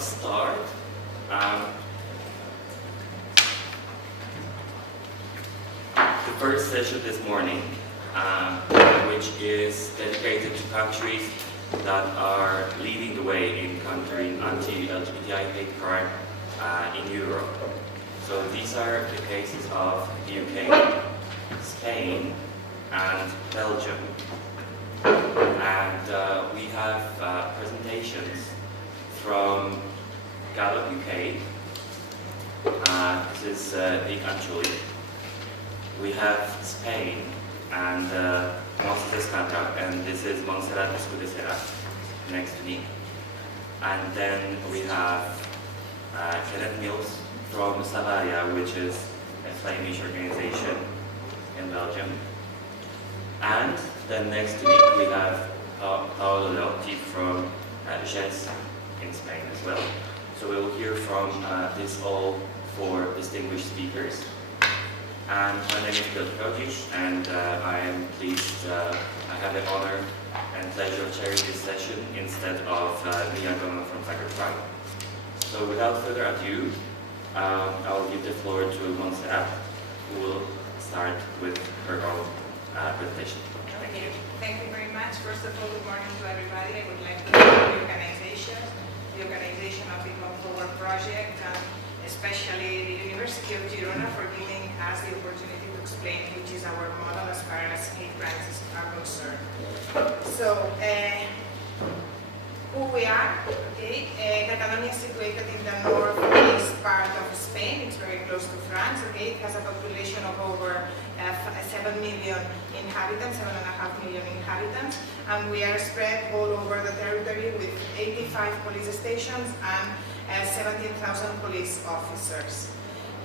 start. The first session this morning, which is dedicated to countries that are leading the way in countering anti-LGBTI hate crime in Europe. So these are the cases of the UK, Spain, and Belgium. And we have presentations from Galop UK. This is the Antijoule. We have Spain and Mossos, and this is Montserrat, Escudé, Serra, next to me. And then we have Kenneth from Çavaria, which is a Flemish organization in Belgium. And then next to me we have Paolo Leotti from GES in Spain as well. So we will hear from these all four distinguished speakers. And my name is Leotti, and I am pleased, I have the honor and pleasure of chairing this session instead of Mia Goma from Zagreb. So without further ado, I will give the floor to Montserrat, who will start with her own presentation. Thank you. Thank you very much. First of all, good morning to everybody. I would like to thank the organization of the Come Forward project, and especially the University of Girona for giving us the opportunity to explain which is our model as far as hate crimes are concerned. So, who we are, okay? Catalonia is situated in the northeast part of Spain. It's very close to France, okay? It has a population of over 7 million inhabitants, 7.5 million inhabitants, and we are spread all over the territory with 85 police stations and 17,000 police officers.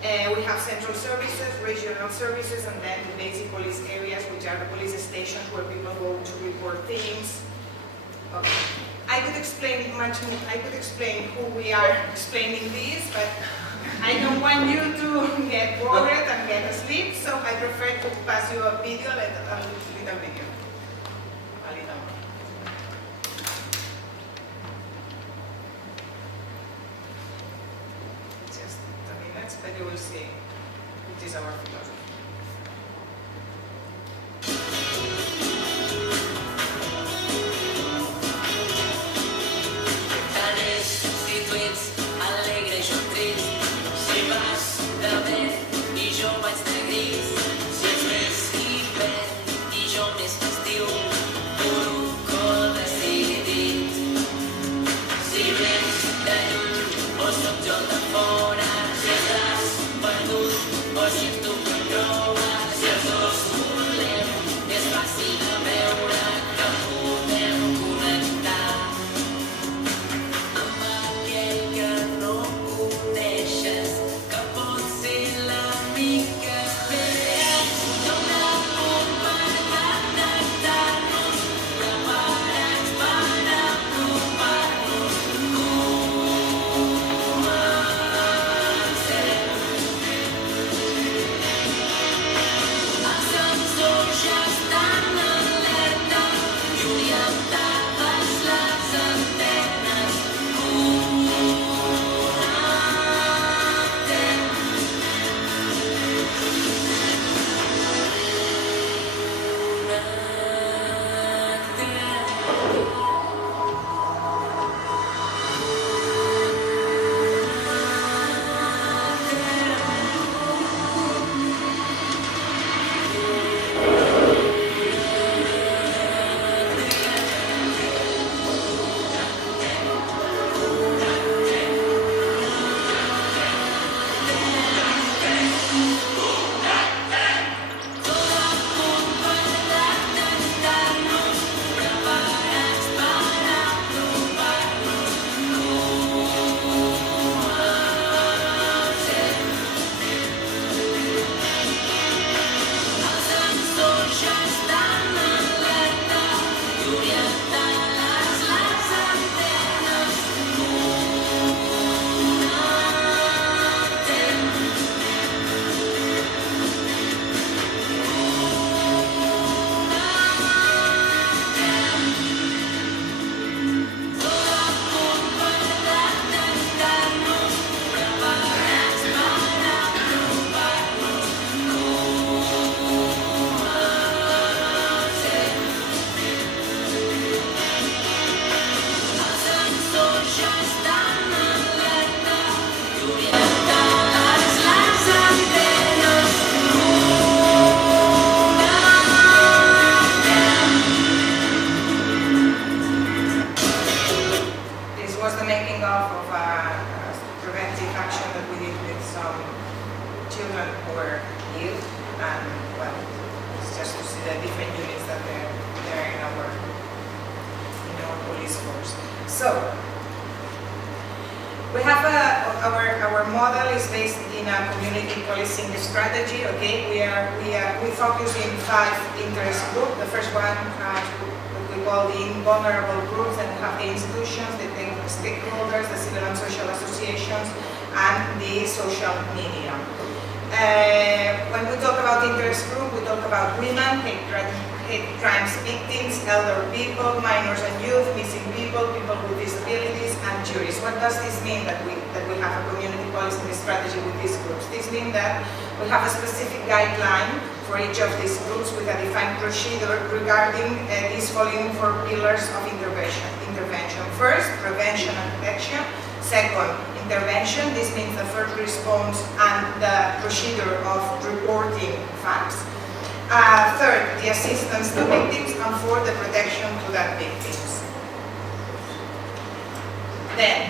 We have central services, regional services, and then the basic police areas, which are the police stations where people go to report things. Okay. I could explain much more. I could explain who we are explaining this, but I don't want you to get bored and get asleep, so I prefer to pass you a video, a little video. A little more. Just a minute, but you will see which is our philosophy. per youth, and well, it's just to see the different units that they're in our police force. So we have our model is based in a community policing strategy. Okay, we focus in 5 interest groups. The first one what we call the vulnerable groups, and have the institutions, the stakeholders, the civil and social associations, and the social media. When we talk about interest group, we talk about women, hate crimes victims, elder people, minors and youth, missing people, people with disabilities, and juries. What does this mean that we have a community policing strategy with these groups? This means that we have a specific guideline for each of these groups with a defined procedure regarding these following 4 pillars of intervention. First, prevention and protection. Second, intervention. This means the first response and the procedure of reporting facts. Third, the assistance to victims, and fourth, the protection to that victims. Then,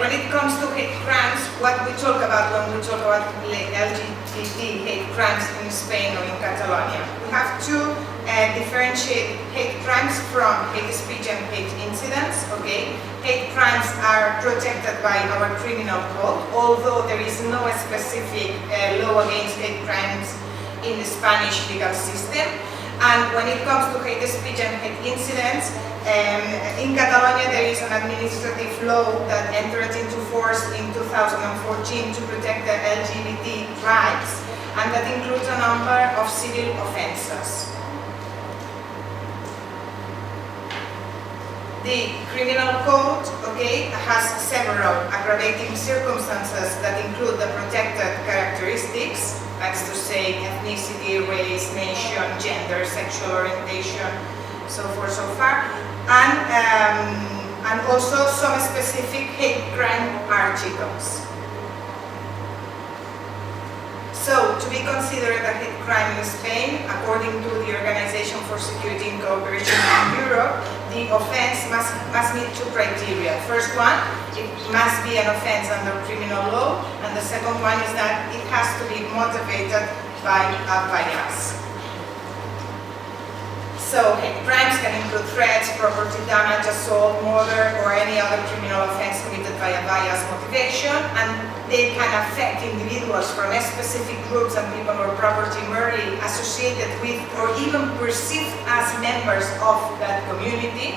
when it comes to hate crimes, what we talk about when we talk about LGBT hate crimes in Spain or in Catalonia, we have to differentiate hate crimes from hate speech and hate incidents. Okay, hate crimes are protected by our criminal code, although there is no specific law against hate crimes in the Spanish legal system. And when it comes to hate speech and hate incidents, in Catalonia there is an administrative law that entered into force in 2014 to protect the LGBT rights, and that includes a number of civil offences. The criminal code, okay, has several aggravating circumstances that include the protected characteristics, that's to say ethnicity, race, nation, gender, sexual orientation, so forth, so far, and also some specific hate crime articles. So, to be considered a hate crime in Spain, according to the Organization for Security and Cooperation in Europe, the offense must meet 2 criteria. First one, it must be an offense under criminal law, and the second one is that it has to be motivated by a bias. So, hate crimes can include threats, property damage, assault, murder, or any other criminal offense committed by a bias motivation, and they can affect individuals from specific groups and people or property merely associated with or even perceived as members of that community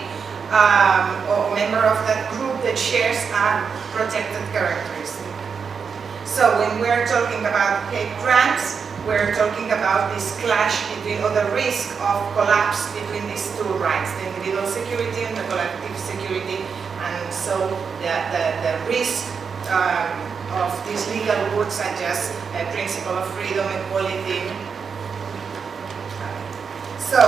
or member of that group that shares a protected characteristic. So when we're talking about hate crimes, we're talking about this clash between, or the risk of collapse between these 2 rights, the individual security and the collective security, and so the risk of these legal goods such as principle of freedom, equality. So,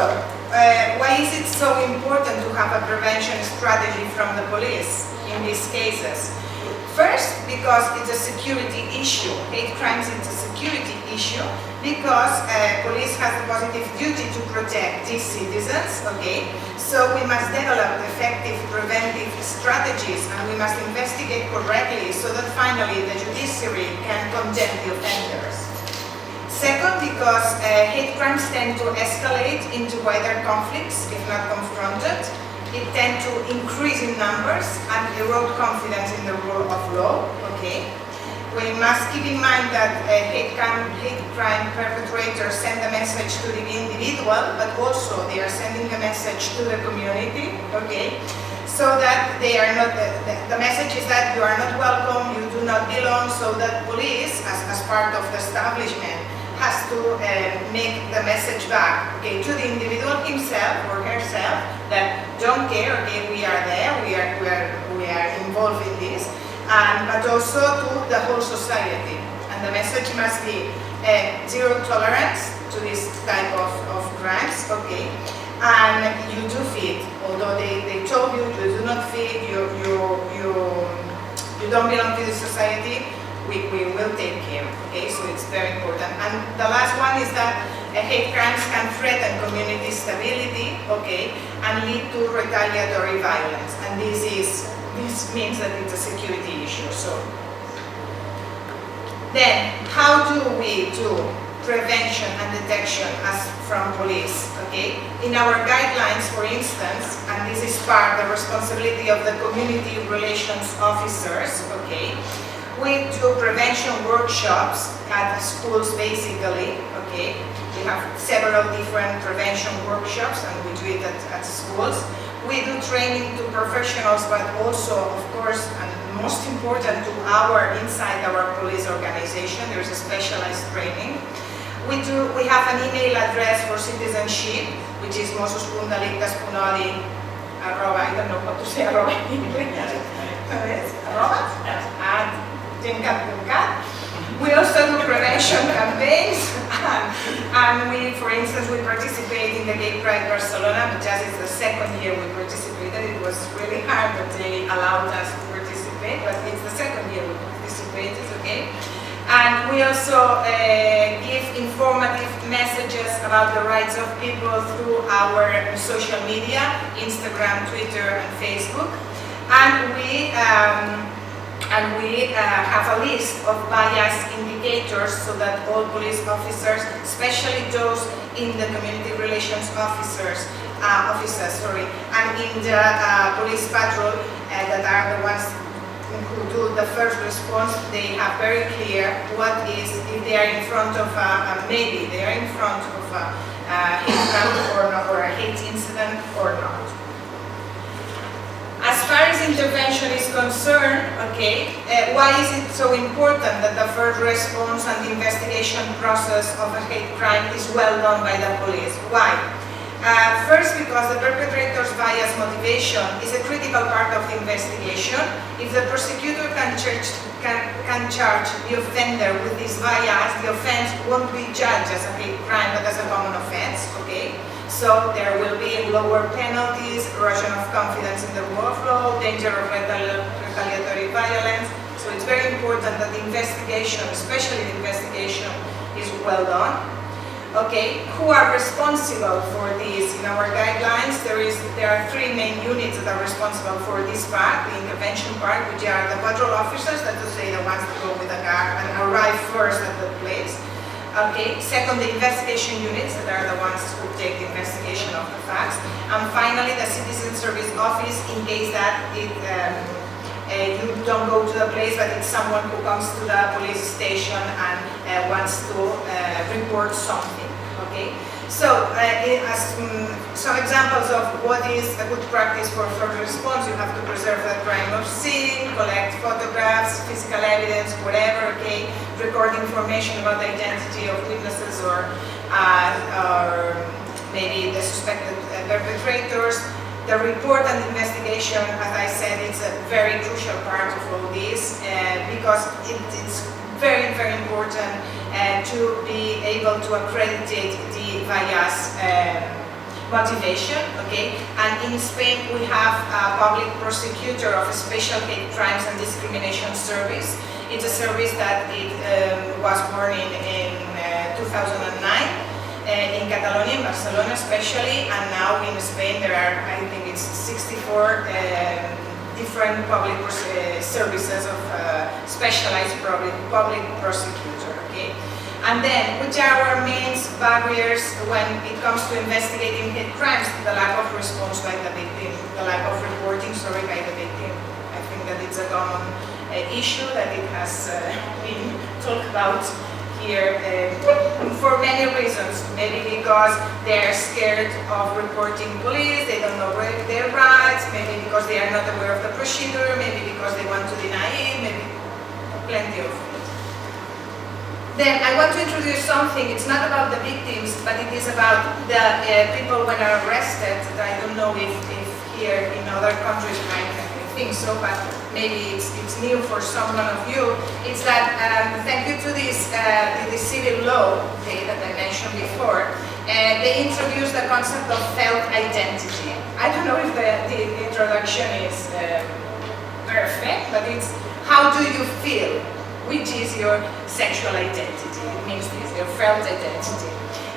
why is it so important to have a prevention strategy from the police in these cases? First, because it's a security issue. Hate crimes is a security issue because police has the positive duty to protect these citizens, okay? So we must develop effective preventive strategies, and we must investigate correctly so that finally the judiciary can condemn the offenders. Second, because hate crimes tend to escalate into wider conflicts if not confronted. It tends to increase in numbers and erode confidence in the rule of law, okay? We must keep in mind that hate crime perpetrators send a message to the individual, but also they are sending a message to the community, okay? So that they are not, the message is that you are not welcome, you do not belong, so that police, as part of the establishment, has to make the message back, okay, to the individual himself or herself that don't care, okay, we are there, we are involved in this. But also to the whole society. And the message must be zero tolerance to this type of crimes, okay? And you do fit, although they told you you do not fit, you don't belong to the society, we will take care, okay? So it's very important. And the last one is that hate crimes can threaten community stability, okay, and lead to retaliatory violence. And this means that it's a security issue. So Then, how do we do prevention and detection as from police? Okay, in our guidelines, for instance, and this is part of the responsibility of the community relations officers. Okay, we do prevention workshops at schools, basically. Okay, we have several different prevention workshops, and we do it at schools. We do training to professionals, but also, of course, and most important, to inside our police organization. There's a specialized training. We have an email address for citizenship, which is mossos.delictas.odi, I don't know how to say arroba in English. @gencat.cat. We also do prevention campaigns, and we, for instance, we participate in the Gay Pride Barcelona, but just it's the second year we participated. It was really hard, but they allowed us to participate, but it's the second year we participated, okay? And we also give informative messages about the rights of people through our social media, Instagram, Twitter, and Facebook. And we have a list of bias indicators so that all police officers, especially those in the community relations offices, and in the police patrol that are the ones who do the first response, they have very clear what is, if they are in front of maybe they are in front of a hate crime or not, or a hate incident or not. As far as intervention is concerned, okay, why is it so important that the first response and the investigation process of a hate crime is well done by the police? Why? First, because the perpetrator's bias motivation is a critical part of the investigation. If the prosecutor can charge the offender with this bias, the offense won't be judged as a hate crime but as a common offense, okay? So there will be lower penalties, erosion of confidence in the rule of law, danger of retaliatory violence. So it's very important that the investigation, especially the investigation, is well done. Okay, who are responsible for this? In our guidelines, there are three main units that are responsible for this part, the intervention part, which are the patrol officers, that is to say the ones that go with a car and arrive first at the place. Okay, second, the investigation units, that are the ones who take the investigation of the facts. And finally, the citizen service office, in case that you don't go to the place, but it's someone who comes to the police station and wants to report something. Okay, so as some examples of what is a good practice for first response, you have to preserve the crime of scene, collect photographs, physical evidence, whatever. Okay, record information about the identity of witnesses or maybe the suspected perpetrators. The report and investigation, as I said, it's a very crucial part of all this because it's very, very important to be able to accredit the bias motivation, okay? And in Spain, we have a public prosecutor of a special hate crimes and discrimination service. It's a service that it was born in 2009. In Catalonia, in Barcelona especially, and now in Spain there are, I think it's 64 different public services of specialized public prosecutor, okay? And then, which are our main barriers when it comes to investigating hate crimes? The lack of response by the victim, the lack of reporting, by the victim. I think that it's a common issue that it has been talked about here for many reasons. Maybe because they're scared of reporting police, they don't know their rights, maybe because they are not aware of the procedure, maybe because they want to deny it, maybe plenty of it. Then I want to introduce something. It's not about the victims, but it is about the people when are arrested. I don't know if here in other countries I think so, but maybe it's new for some of you. It's that thank you to this the civil law that I mentioned before, they introduced the concept of felt identity. I don't know if the introduction is perfect, but it's how do you feel, which is your sexual identity. It means this, your felt identity.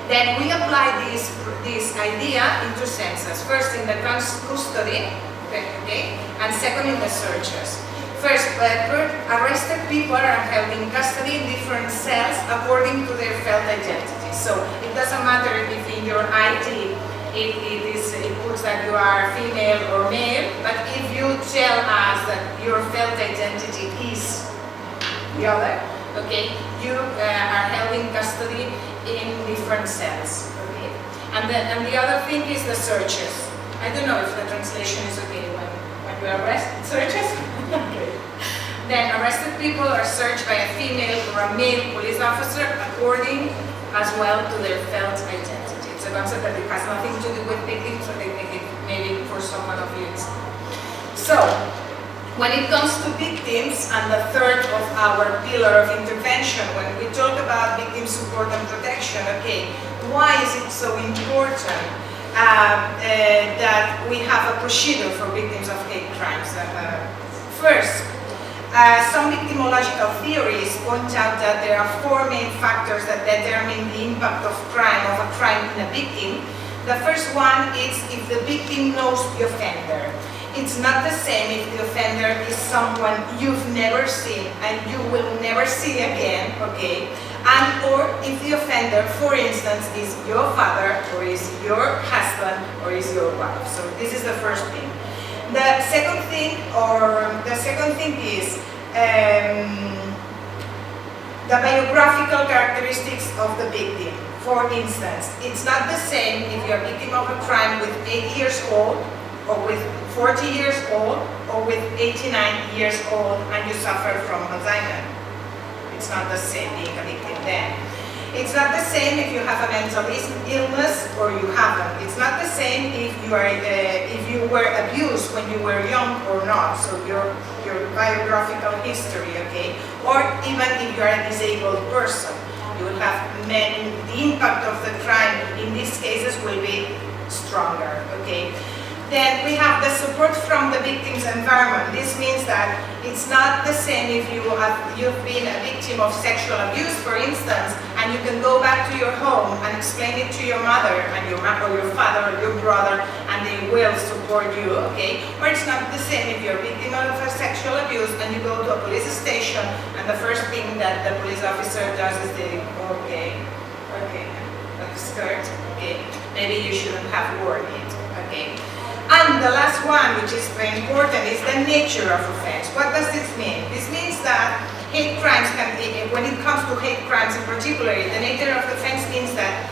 Then we apply this idea in two senses. First in the custody, okay, and second in the searches. First, arrested people are held in custody in different cells according to their felt identity. So it doesn't matter if in your ID it puts that you are female or male, but if you tell us that your felt identity is the other, okay, you are held in custody in different cells. Okay, and the other thing is the searches. I don't know if the translation is okay when you arrest searches. Okay. Then arrested people are searched by a female or a male police officer according as well to their felt identity. It's a concept that it has nothing to do with victims, but I think it maybe for someone of you it's. So, when it comes to victims, and the third of our pillar of intervention, when we talk about victim support and protection, okay, why is it so important that we have a procedure for victims of hate crimes? First, some victimological theories point out that there are four main factors that determine the impact of a crime in a victim. The first one is if the victim knows the offender. It's not the same if the offender is someone you've never seen and you will never see again, okay? And or if the offender, for instance, is your father, or is your husband, or is your wife. So this is the first thing. The second thing is the biographical characteristics of the victim. For instance, it's not the same if you're a victim of a crime with 8 years old, or with 40 years old, or with 89 years old, and you suffer from Alzheimer. It's not the same being a victim then. It's not the same if you have a mental illness or you haven't. It's not the same if you were abused when you were young or not. So your biographical history, okay? Or even if you are a disabled person, you will have the impact of the crime in these cases will be stronger, okay? Then we have the support from the victim's environment. This means that it's not the same if you've been a victim of sexual abuse, for instance, and you can go back to your home and explain it to your mother and or your father or your brother, and they will support you, okay? Or it's not the same if you're a victim of a sexual abuse and you go to a police station and the first thing that the police officer does is okay, like skirt, okay, maybe you shouldn't have worn it, okay? And the last one, which is very important, is the nature of offense. What does this mean? This means that hate crimes when it comes to hate crimes in particular, the nature of offense means that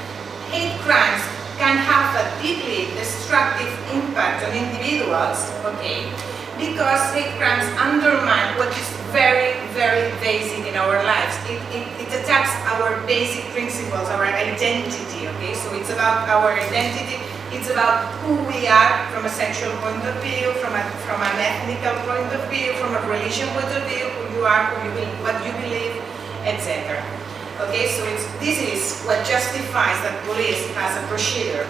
hate crimes can have a deeply destructive impact on individuals, okay? Because hate crimes undermine what is very, very basic in our lives. It attacks our basic principles, our identity, okay? So it's about our identity. It's about who we are from a sexual point of view, from an ethnical point of view, from a religion point of view, who you are, what you believe, etc. Okay, so this is what justifies that police has a procedure.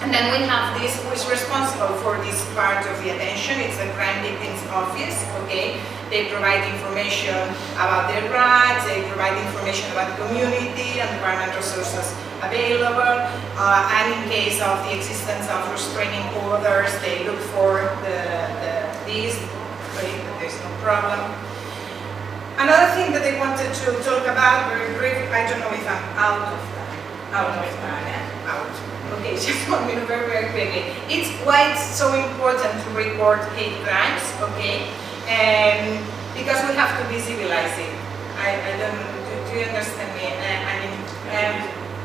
And then we have this, who is responsible for this part of the attention. It's the Crime Victims Office, okay? They provide information about their rights, they provide information about the community and environment resources available, and in case of the existence of restraining orders, they look for these, there's no problem. Another thing that I wanted to talk about very briefly, I don't know if I'm out. Okay, just 1 minute, very, very quickly. It's why it's so important to report hate crimes, okay? Because we have to visibilize it. I don't, do you understand me?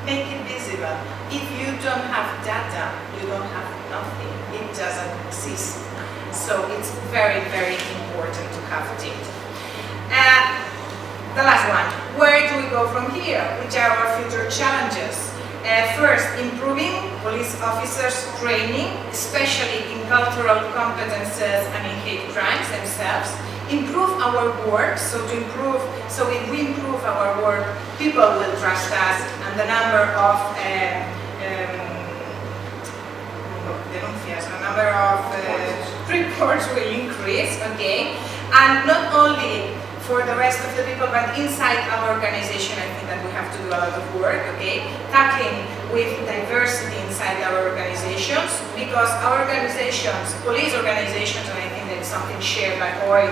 Make it visible. If you don't have data, you don't have nothing. It doesn't exist. So it's very, very important to have it. The last one, where do we go from here? Which are our future challenges? First, improving police officers' training, especially in cultural competences and in hate crimes themselves. Improve our work, so if we improve our work, people will trust us, and the number of reports will increase, okay? And not only for the rest of the people, but inside our organization, I think that we have to do a lot of work, okay? Tackling with diversity inside our organizations, because our organizations, police organizations, and I think that and something shared by or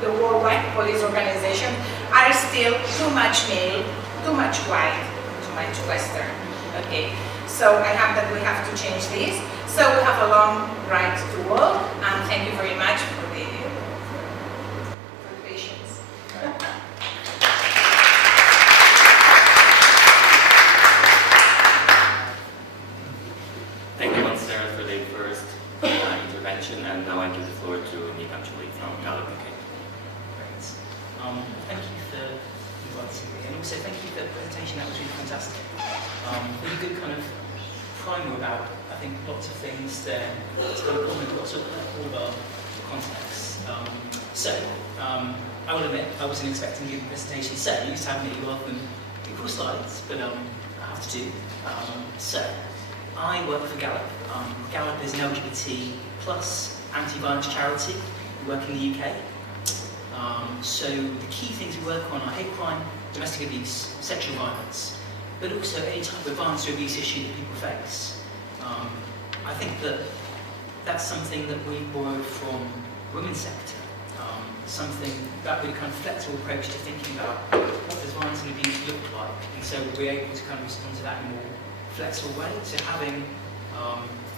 the worldwide police organization are still too much male, too much white, too much Western. Okay, so I have that we have to change this. So we have a long ride to walk, and thank you very much for the patience. Thank you, Montserrat, for the first intervention, and now I give the floor to Antijoule from Galop. Great. Thank you for inviting me, and also thank you for the presentation. That was really fantastic. Really good kind of primer about, I think, lots of things there. It's kind of common across all of our contexts. I will admit I wasn't expecting to give a presentation, so you used to have me rather than equal slides, but I have to do. I work for Galop. Galop is an LGBT plus anti-violence charity. We work in the UK. So the key things we work on are hate crime, domestic abuse, sexual violence, but also any type of violence or abuse issue that people face. I think that that's something that we borrow from the women's sector. Something that really kind of flexible approach to thinking about what does violence and abuse look like, and so we're able to kind of respond to that in a more flexible way. So having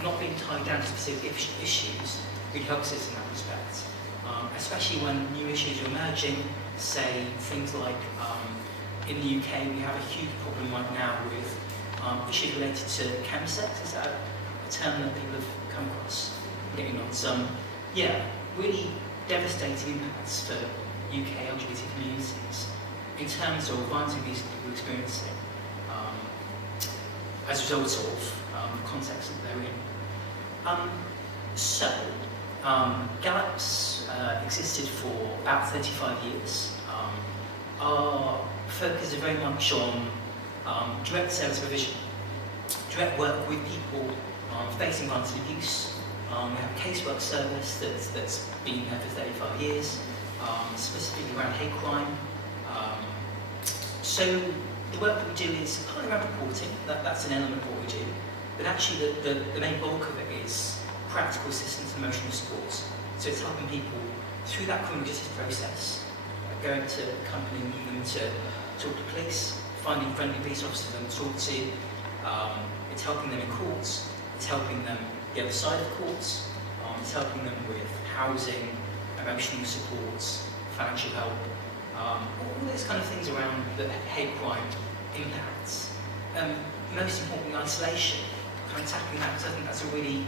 not being tied down to specific issues really helps us in that respect, especially when new issues are emerging. Say things like in the UK we have a huge problem right now with issues related to chemsex. Is that a term that people have come across? Getting on some, really devastating impacts for UK LGBT communities in terms of violence and abuse that people are experiencing as a result of the context that they're in. Galop's existed for about 35 years. Our focus is very much on direct service provision, direct work with people facing violence and abuse. We have a casework service that's been there for 35 years, specifically around hate crime. So the work that we do is partly around reporting, that's an element of what we do, but actually the main bulk of it is practical assistance and emotional support. So it's helping people through that criminal justice process, going to accompanying them to talk to police, finding friendly police officers and talk to. It's helping them in courts, it's helping them the other side of courts, it's helping them with housing, emotional support, financial help, all those kind of things around the hate crime impacts. Most importantly, isolation, kind of tackling that, because I think that's a really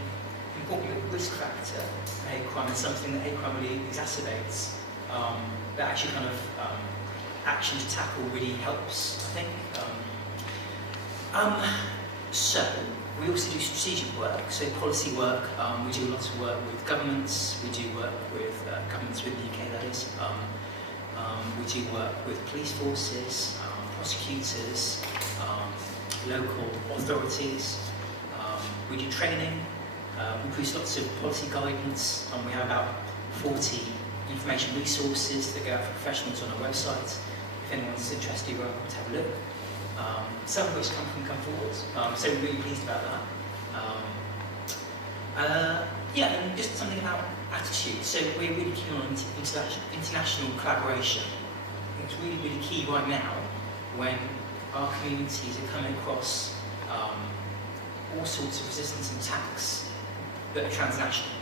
important risk factor for hate crime, and something that hate crime really exacerbates, that actually kind of action to tackle really helps, I think. So we also do strategic work, so policy work. We do lots of work with governments, we do work with governments with the UK, that is. We do work with police forces, prosecutors, local authorities. We do training, we produce lots of policy guidance, and we have about 40 information resources that go out for professionals on our website. If anyone's interested, you're welcome to have a look. Some of which come forward, so we're really pleased about that. And just something about attitude. So we're really keen on international collaboration. It's really, really key right now when our communities are coming across all sorts of resistance and attacks that are transnational.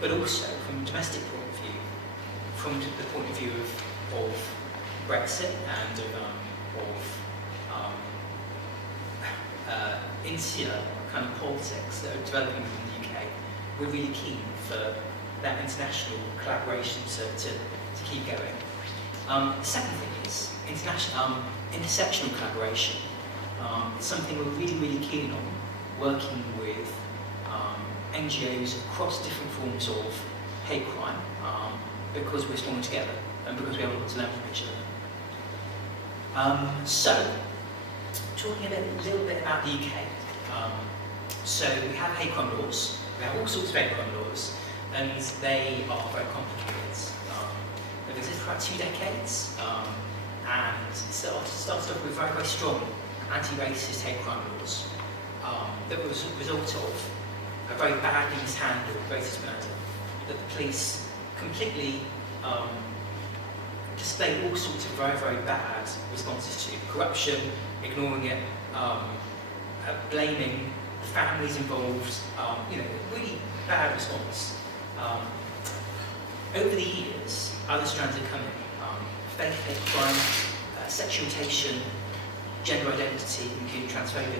But also from a domestic point of view, from the point of view of Brexit and of insular kind of politics that are developing within the UK, we're really keen for that international collaboration to keep going. The second thing is intersectional collaboration. It's something we're really, really keen on, working with NGOs across different forms of hate crime, because we're stronger together and because we have a lot to learn from each other. So, talking a little bit about the UK. So we have hate crime laws, we have all sorts of hate crime laws, and they are very complicated. They've existed for about 2 decades, and started off with very, very strong anti-racist hate crime laws that was a result of a very badly mishandled racist murder that the police completely display all sorts of very, very bad responses to. Corruption, ignoring it, blaming the families involved, really bad response. Over the years, other strands have come in. Faith, hate crime, sexualization, gender identity, including transphobia,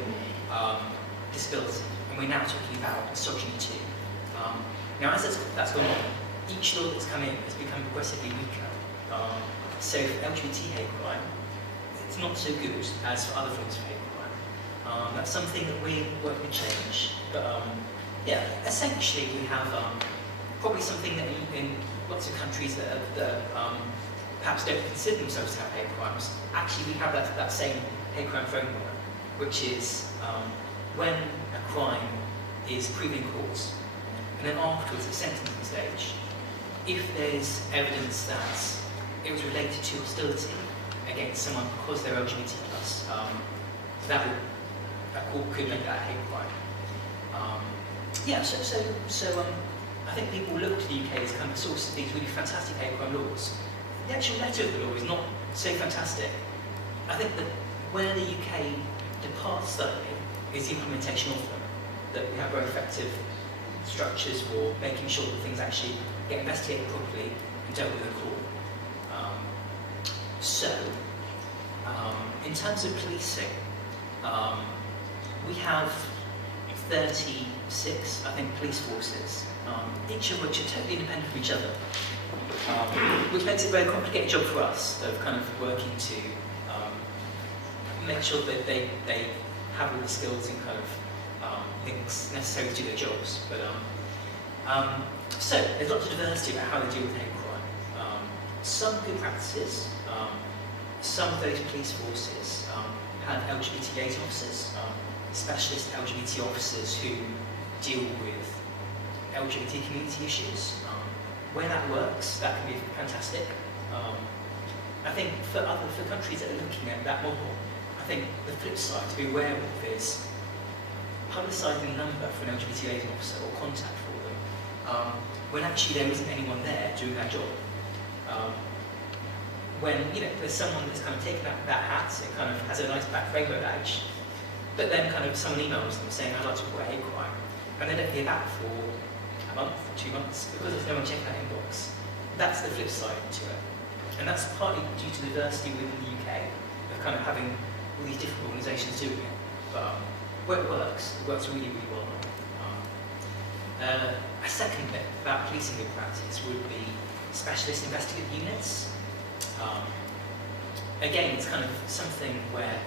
disability, and we're now talking about misogyny too. Now, as that's gone on, each law that's come in has become progressively weaker. So for LGBT hate crime, it's not so good as for other forms of hate crime. That's something that we're working to change. But essentially we have probably something that in lots of countries that perhaps don't consider themselves to have hate crimes, actually we have that same hate crime framework, which is when a crime is proven in court, and then afterwards at sentencing stage, if there's evidence that it was related to hostility against someone because they're LGBT+, a court could make that a hate crime. So I think people look to the UK as kind of a source of these really fantastic hate crime laws. The actual letter of the law is not so fantastic. I think that where the UK departs slightly is the implementation of them. That we have very effective structures for making sure that things actually get investigated properly and dealt with in court. In terms of policing, we have 36, I think, police forces, each of which are totally independent from each other, which makes it a very complicated job for us of kind of working to make sure that they have all the skills and kind of links necessary to do their jobs. But so there's lots of diversity about how they deal with hate crime. Some good practices. Some of those police forces have LGBT liaison officers, specialist LGBT officers who deal with LGBT community issues. Where that works, that can be fantastic. I think for countries that are looking at that model, I think the flip side to be aware of is publicising a number for an LGBT liaison officer or contact for them when actually there isn't anyone there doing that job. When there's someone that's kind of taken that hat and kind of has a nice black rainbow badge, but then kind of someone emails them saying, I'd like to report a hate crime, and they don't hear back for a month, 2 months, because there's no one checking that inbox. That's the flip side to it. And that's partly due to the diversity within the UK, of kind of having all these different organisations doing it. But where it works really, really well. A second bit about policing good practice would be specialist investigative units. Again, it's kind of something where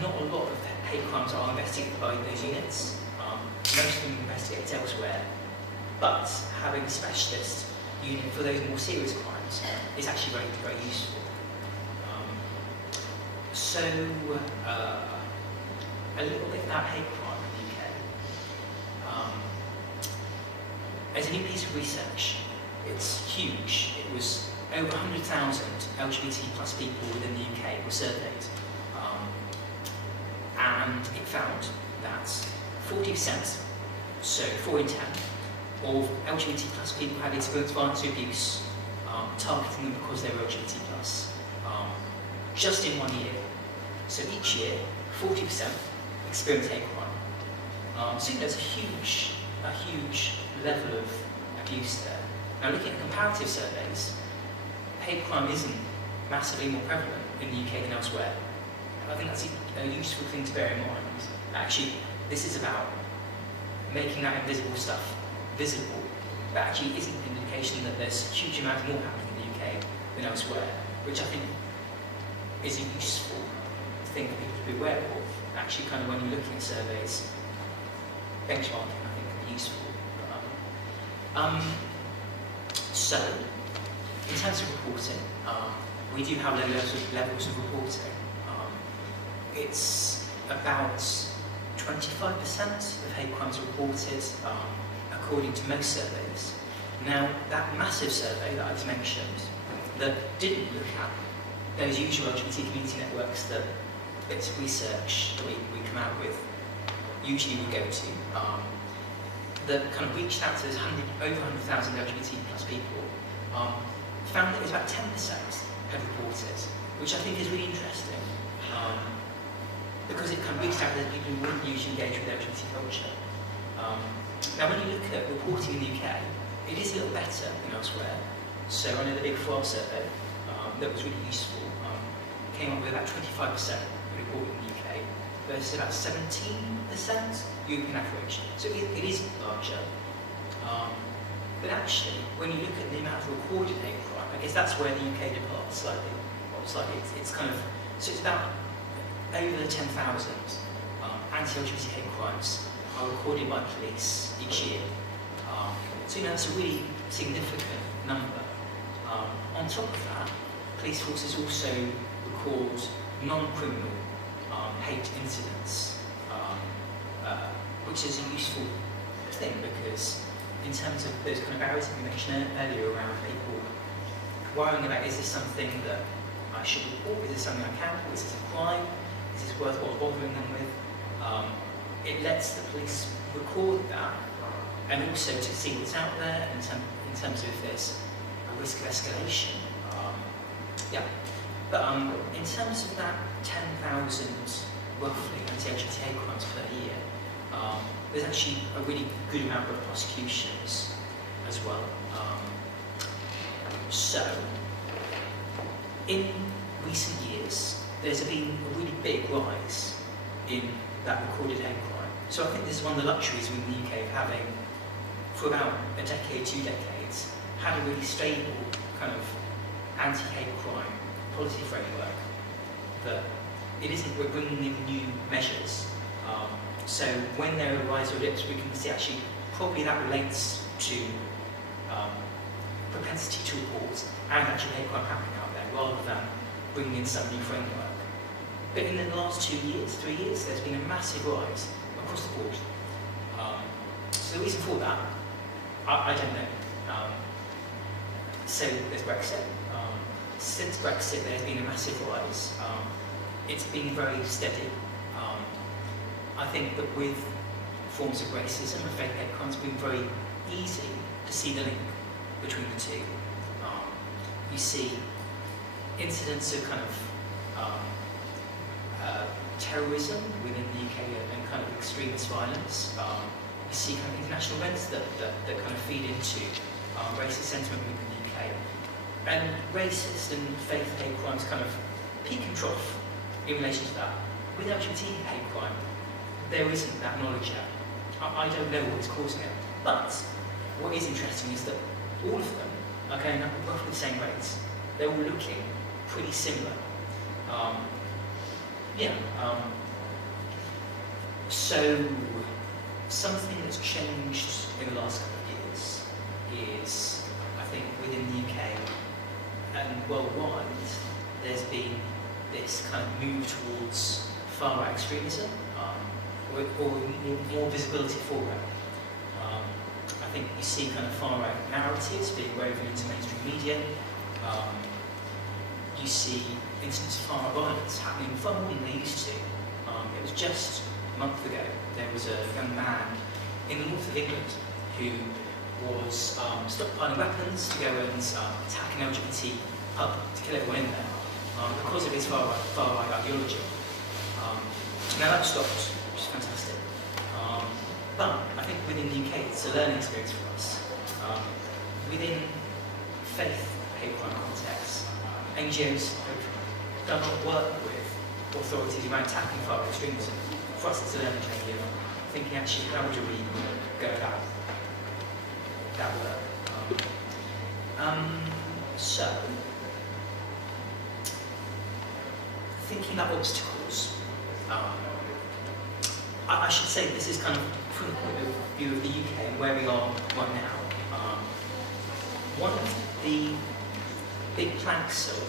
not a lot of hate crimes are investigated by those units. Most of them investigate elsewhere, but having a specialist unit for those more serious crimes is actually very, very useful. A little bit about hate crime in the UK. As a new piece of research, it's huge. It was over 100,000 LGBT plus people within the UK were surveyed, and it found that 40%, so 4 in 10, of LGBT plus people had experienced violence or abuse, targeting them because they were LGBT plus, just in 1 year. So each year, 40% experienced hate crime. So there's a huge level of abuse there. Now looking at comparative surveys, hate crime isn't massively more prevalent in the UK than elsewhere. And I think that's a useful thing to bear in mind. Actually, this is about making that invisible stuff visible. That actually isn't an indication that there's a huge amount more happening in the UK than elsewhere, which I think is a useful thing for people to be aware of. Actually, kind of when you're looking at surveys, benchmarking, I think, can be useful. So, in terms of reporting, we do have levels of reporting. It's about 25% of hate crimes reported, according to most surveys. Now, that massive survey that I just mentioned, that didn't look at those usual LGBT community networks that bits of research that we come out with usually we go to, that kind of reached out to those over 100,000 LGBT plus people, found that it was about 10% had reported, which I think is really interesting, because it kind of reached out to those people who wouldn't usually engage with LGBT culture. Now, when you look at reporting in the UK, it is a little better than elsewhere. So I know the Big Four survey that was really useful came up with about 25% reporting in the UK versus about 17% European average. So it is larger. But actually, when you look at the amount of recorded hate crime, I guess that's where the UK departs slightly. It's kind of, so it's about over 10,000 anti-LGBT hate crimes are recorded by police each year. So that's a really significant number. On top of that, police forces also record non-criminal hate incidents, which is a useful thing because in terms of those kind of barriers that we mentioned earlier around people worrying about, is this something that I should report, is this something I can report, is this a crime, is this worthwhile bothering them with? It lets the police record that and also to see what's out there in terms of if there's a risk of escalation. But in terms of that 10,000 roughly anti-LGBT hate crimes per year, there's actually a really good amount of prosecutions as well. So, in recent years, there's been a really big rise in that recorded hate crime. So I think this is one of the luxuries in the UK of having, for about a decade, 2 decades, had a really stable kind of anti-hate crime policy framework that it isn't, we're bringing in new measures. So when there are rise or dips, we can see actually probably that relates to propensity to report and actual hate crime happening out there rather than bringing in some new framework. But in the last 2 years, 3 years, there's been a massive rise across the board. So the reason for that, I don't know. So there's Brexit. Since Brexit, there's been a massive rise. It's been very steady. I think that with forms of racism and fake hate crimes, it's been very easy to see the link between the two. You see incidents of kind of terrorism within the UK and kind of extremist violence. You see kind of international events that kind of feed into racist sentiment within the UK. And racist and fake hate crimes kind of peak and trough in relation to that. With LGBT hate crime, there isn't that knowledge yet. I don't know what is causing it. But what is interesting is that all of them are going up at roughly the same rates. They're all looking pretty similar. So something that's changed in the last couple of years is, I think, within the UK and worldwide, there's been this kind of move towards far-right extremism, or more visibility for it. I think you see kind of far-right narratives being woven into mainstream media. You see instances of far-right violence happening far more than they used to. It was just a month ago, there was a young man in the north of England who was stockpiling weapons to go and attack an LGBT pub to kill everyone in there because of his far-right ideology. Now that stopped, which is fantastic. But I think within the UK, it's a learning experience for us. Within faith hate crime context, NGOs have done a lot of work with authorities around tackling far-right extremism. For us, it's a learning journey of thinking actually, how do we go about that work? So, thinking about obstacles. I should say this is kind of from the point of view of the UK and where we are right now. One of the big planks of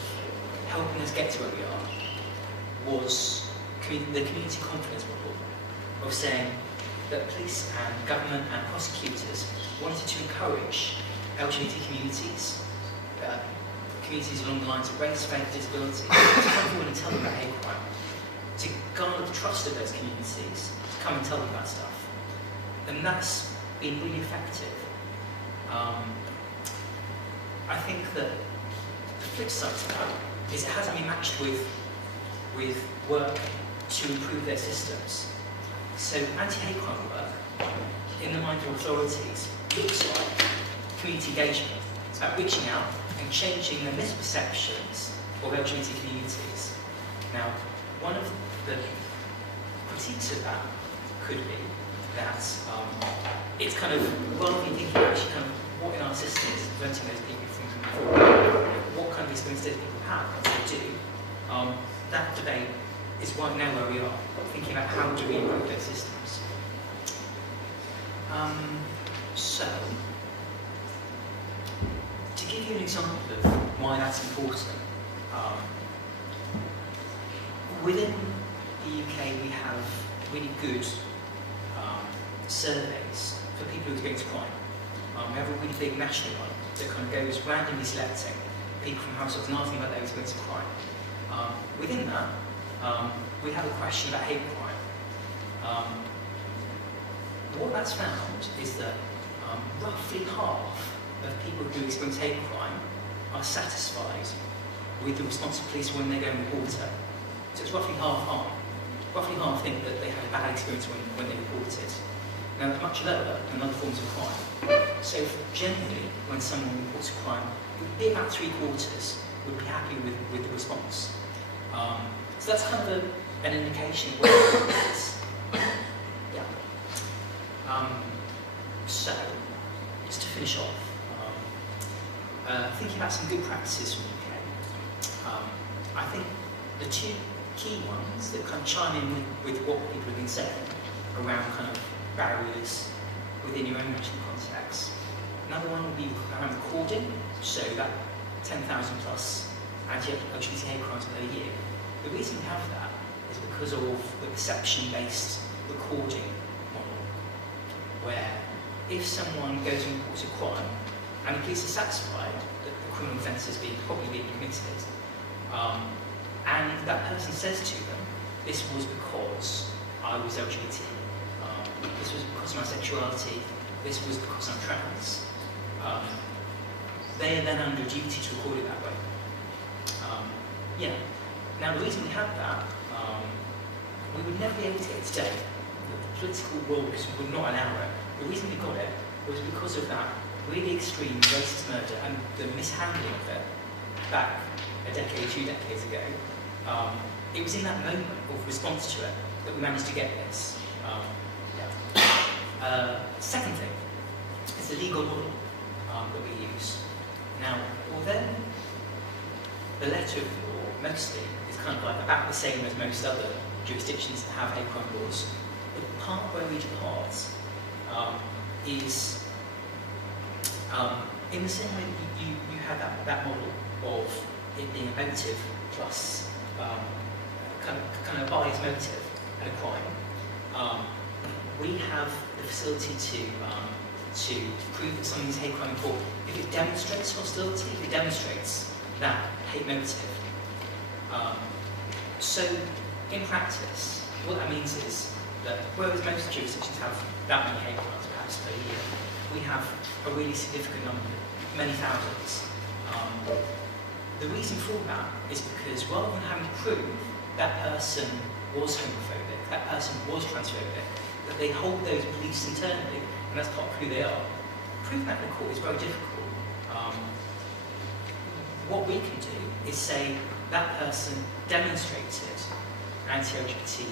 helping us get to where we are was the community confidence model of saying that police and government and prosecutors wanted to encourage LGBT communities, communities along the lines of race, faith, disability, to come forward and tell them about hate crime, to garner the trust of those communities, to come and tell them about stuff. And that's been really effective. I think that the flip side to that is it hasn't been matched with work to improve their systems. So anti-hate crime work, in the mind of authorities, looks like community engagement. It's about reaching out and changing the misperceptions of LGBT communities. Now, one of the critiques of that could be that it's kind of, rather than thinking about actually kind of what in our system is preventing those people from coming forward, what kind of experience those people have, what they do, that debate is right now where we are, thinking about how do we improve those systems. So, to give you an example of why that's important, within the UK we have really good surveys for people who experience crime. We have a really big national one that kind of goes randomly selecting people from households and asking about their experience of crime. Within that, we have a question about hate crime. What that's found is that roughly half of people who experience hate crime are satisfied with the response of police when they go and report it. So it's roughly half. Roughly half think that they had a bad experience when they report it. Now it's much lower than other forms of crime. So generally, when someone reports a crime, it would be about 3/4 would be happy with the response. So that's kind of an indication of where it is. Yeah. So, just to finish off, thinking about some good practices from the UK, I think the two key ones that kind of chime in with what people have been saying around kind of barriers within your own national context. Another one would be around recording, so that 10,000 plus anti-LGBT hate crimes per year. The reason we have that is because of the perception-based recording model, where if someone goes and reports a crime, and the police are satisfied that the criminal offence is probably being committed, and that person says to them, this was because I was LGBT, this was because of my sexuality, this was because I'm trans, they are then under duty to record it that way. Yeah. Now the reason we have that, we would never be able to get it today. The political rules would not allow it. The reason we got it was because of that really extreme racist murder and the mishandling of it back a decade, 2 decades ago. It was in that moment of response to it that we managed to get this. Second thing is the legal model that we use. Now, although the letter of law mostly is kind of like about the same as most other jurisdictions that have hate crime laws, the part where we depart is in the same way that you had that model of it being a motive plus kind of bias motive at a crime. We have the facility to prove that something's hate crime for if it demonstrates hostility, if it demonstrates that hate motive. So, in practice, what that means is that whereas most jurisdictions have that many hate crimes perhaps per year, we have a really significant number, many thousands. The reason for that is because rather than having to prove that person was homophobic, that person was transphobic, that they hold those beliefs internally, and that's part of who they are, proving that in the court is very difficult. What we can do is say that person demonstrated anti-LGBT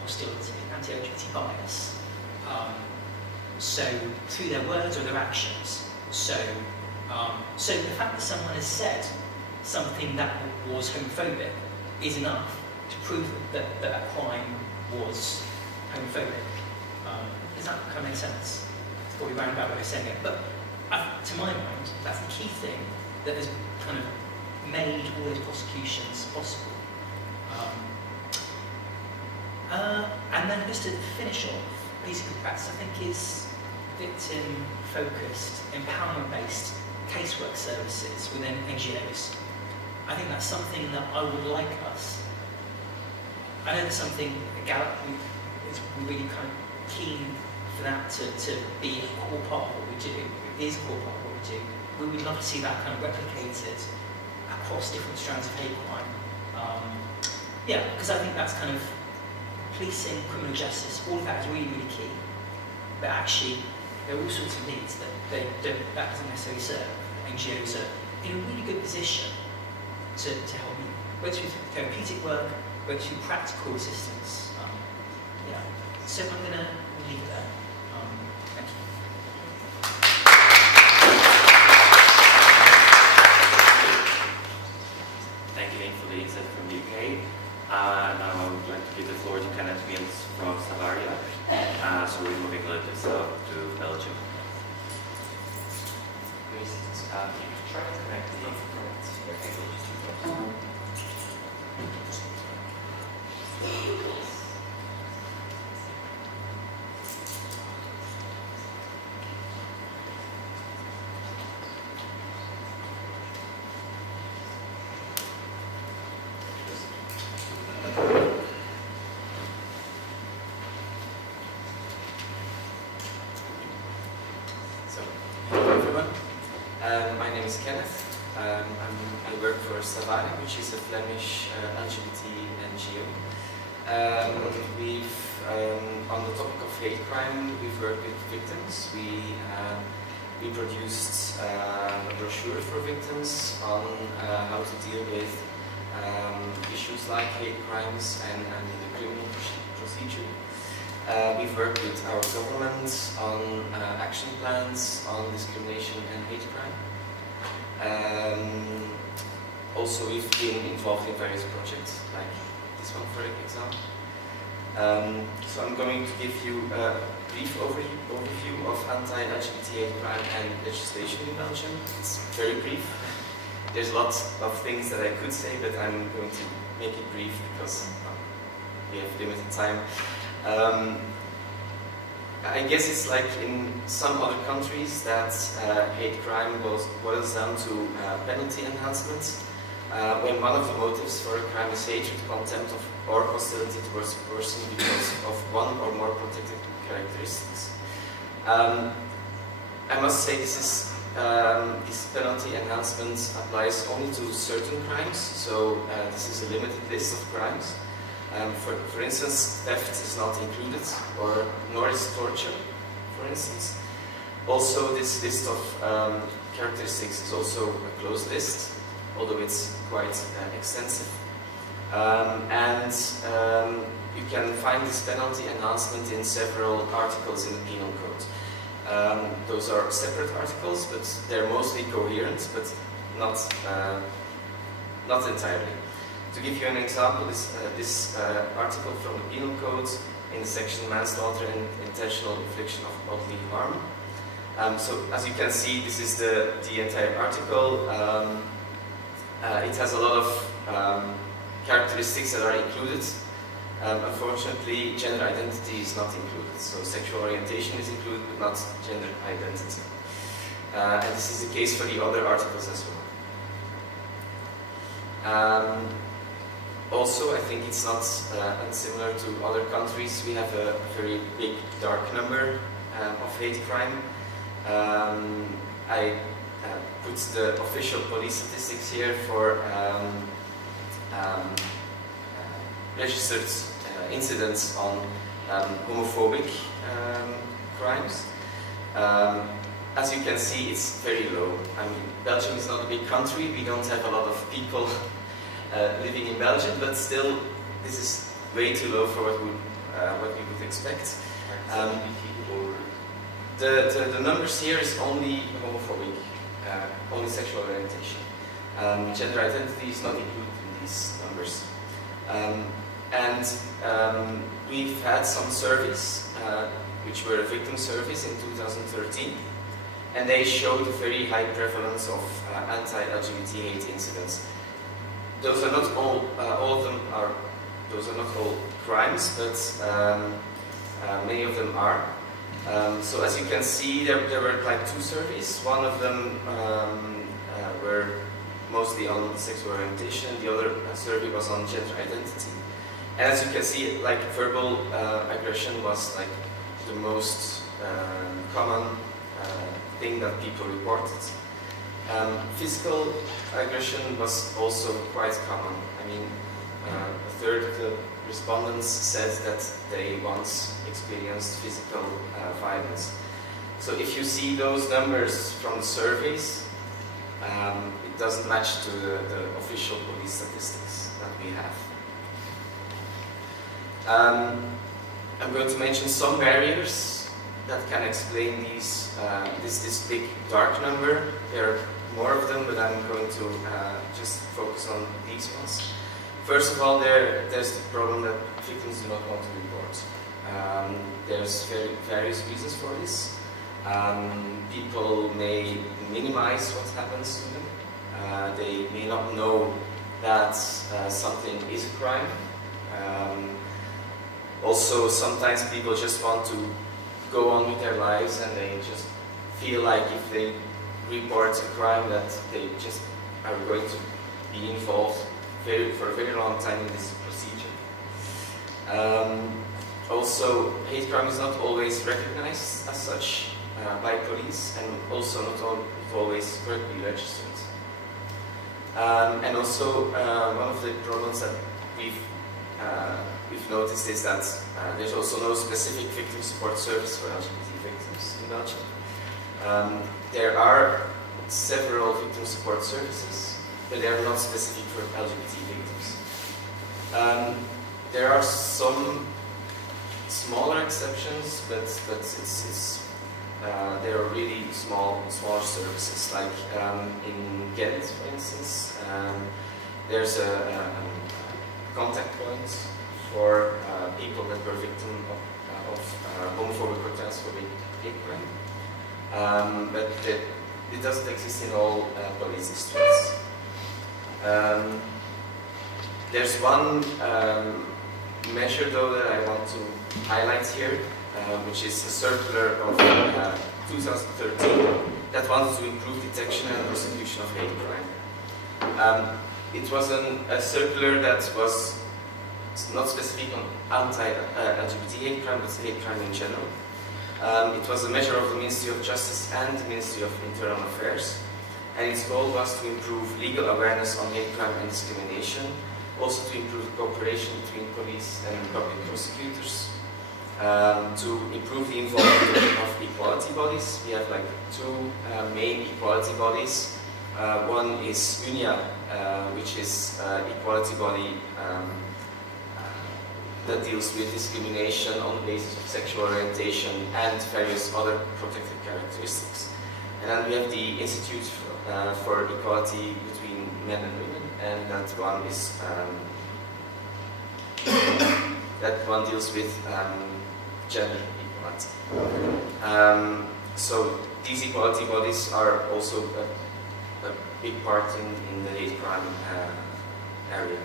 hostility, anti-LGBT bias, so through their words or their actions. So the fact that someone has said something that was homophobic is enough to prove that crime was homophobic. Does that kind of make sense? It's probably round about way of saying it, but to my mind, that's the key thing that has kind of made all those prosecutions possible. And then just to finish off, piece of good practice I think is victim-focused, empowerment-based casework services within NGOs. I think that's something that I would like us. I know that's something that Galop is really kind of keen for that to be a core part of what we do, it is a core part of what we do. We would love to see that kind of replicated across different strands of hate crime. Yeah, because I think that's kind of policing, criminal justice, all of that is really, really key. But actually, there are all sorts of needs that that doesn't necessarily serve. NGOs are in a really good position to help you, whether through therapeutic work, whether through practical assistance. Yeah. So I'm going to leave it there. Thank you. Thank you, Ian, for the insight from the UK. Now I would like to give the floor to Kenneth from Çavaria. So we're moving a little bit south to Belgium. Please, try to connect the my name is Kenneth. I work for Çavaria, which is a Flemish LGBT NGO. On the topic of hate crime, we've worked with victims. We produced a brochure for victims on how to deal with issues like hate crimes and the criminal procedure. We've worked with our government on action plans on discrimination and hate crime. Also, we've been involved in various projects, like this one, for example. So I'm going to give you a brief overview of anti-LGBT hate crime and legislation in Belgium. It's very brief. There's lots of things that I could say, but I'm going to make it brief because we have limited time. I guess it's like in some other countries that hate crime boils down to penalty enhancements. When one of the motives for a crime is hatred, contempt, or hostility towards a person because of one or more protected characteristics. I must say this penalty enhancement applies only to certain crimes, so this is a limited list of crimes. For instance, theft is not included, nor is torture, for instance. Also, this list of characteristics is also a closed list, although it's quite extensive. You can find this penalty enhancement in several articles in the Penal Code. Those are separate articles, but they're mostly coherent, but not entirely. To give you an example, this article from the Penal Code in the section manslaughter and intentional infliction of bodily harm. So as you can see, this is the entire article. It has a lot of characteristics that are included. Unfortunately, gender identity is not included. So sexual orientation is included, but not gender identity. And this is the case for the other articles as well. Also, I think it's not unsimilar to other countries. We have a very big dark number of hate crime. I put the official police statistics here for registered incidents on homophobic crimes. As you can see, it's very low. I mean, Belgium is not a big country. We don't have a lot of people living in Belgium, but still, this is way too low for what we would expect. The numbers here is only homophobic, only sexual orientation. Gender identity is not included in these numbers. We've had some surveys, which were a victim surveys in 2013, and they showed a very high prevalence of anti-LGBT hate incidents. Those are not all of them are. Those are not all crimes, but many of them are. So as you can see, there were like two surveys. One of them were mostly on sexual orientation. The other survey was on gender identity. And as you can see, like verbal aggression was like the most common thing that people reported. Physical aggression was also quite common. I mean, a third of the respondents said that they once experienced physical violence. So if you see those numbers from the surveys, it doesn't match to the official police statistics that we have. I'm going to mention some barriers that can explain these, this big dark number. There are more of them, but I'm going to just focus on these ones. First of all, there's the problem that victims do not want to report. There's various reasons for this. People may minimize what happens to them. They may not know that something is a crime. Also, sometimes people just want to go on with their lives and they just feel like if they report a crime that they just are going to be involved for a very long time in this procedure. Also, hate crime is not always recognized as such by police, and also not always correctly registered. And also, one of the problems that we've noticed is that there's also no specific victim support service for LGBT victims in Belgium. There are several victim support services, but they are not specific for LGBT victims. There are some smaller exceptions, but there are really smaller services. Like in Ghent, for instance, there's a contact point for people that were victim of homophobic or transphobic hate crime, but it doesn't exist in all police districts. There's one measure, though, that I want to highlight here, which is a circular of 2013 that wanted to improve detection and prosecution of hate crime. It was a circular that was not specific on anti-LGBT hate crime, but hate crime in general. It was a measure of the Ministry of Justice and the Ministry of Internal Affairs, and its goal was to improve legal awareness on hate crime and discrimination, also to improve cooperation between police and public prosecutors, to improve the involvement of equality bodies. We have like two main equality bodies. One is UNIA, which is equality body that deals with discrimination on the basis of sexual orientation and various other protected characteristics. And then we have the Institute for Equality between Men and Women, and that one is that one deals with gender equality. So these equality bodies are also a big part in the hate crime area.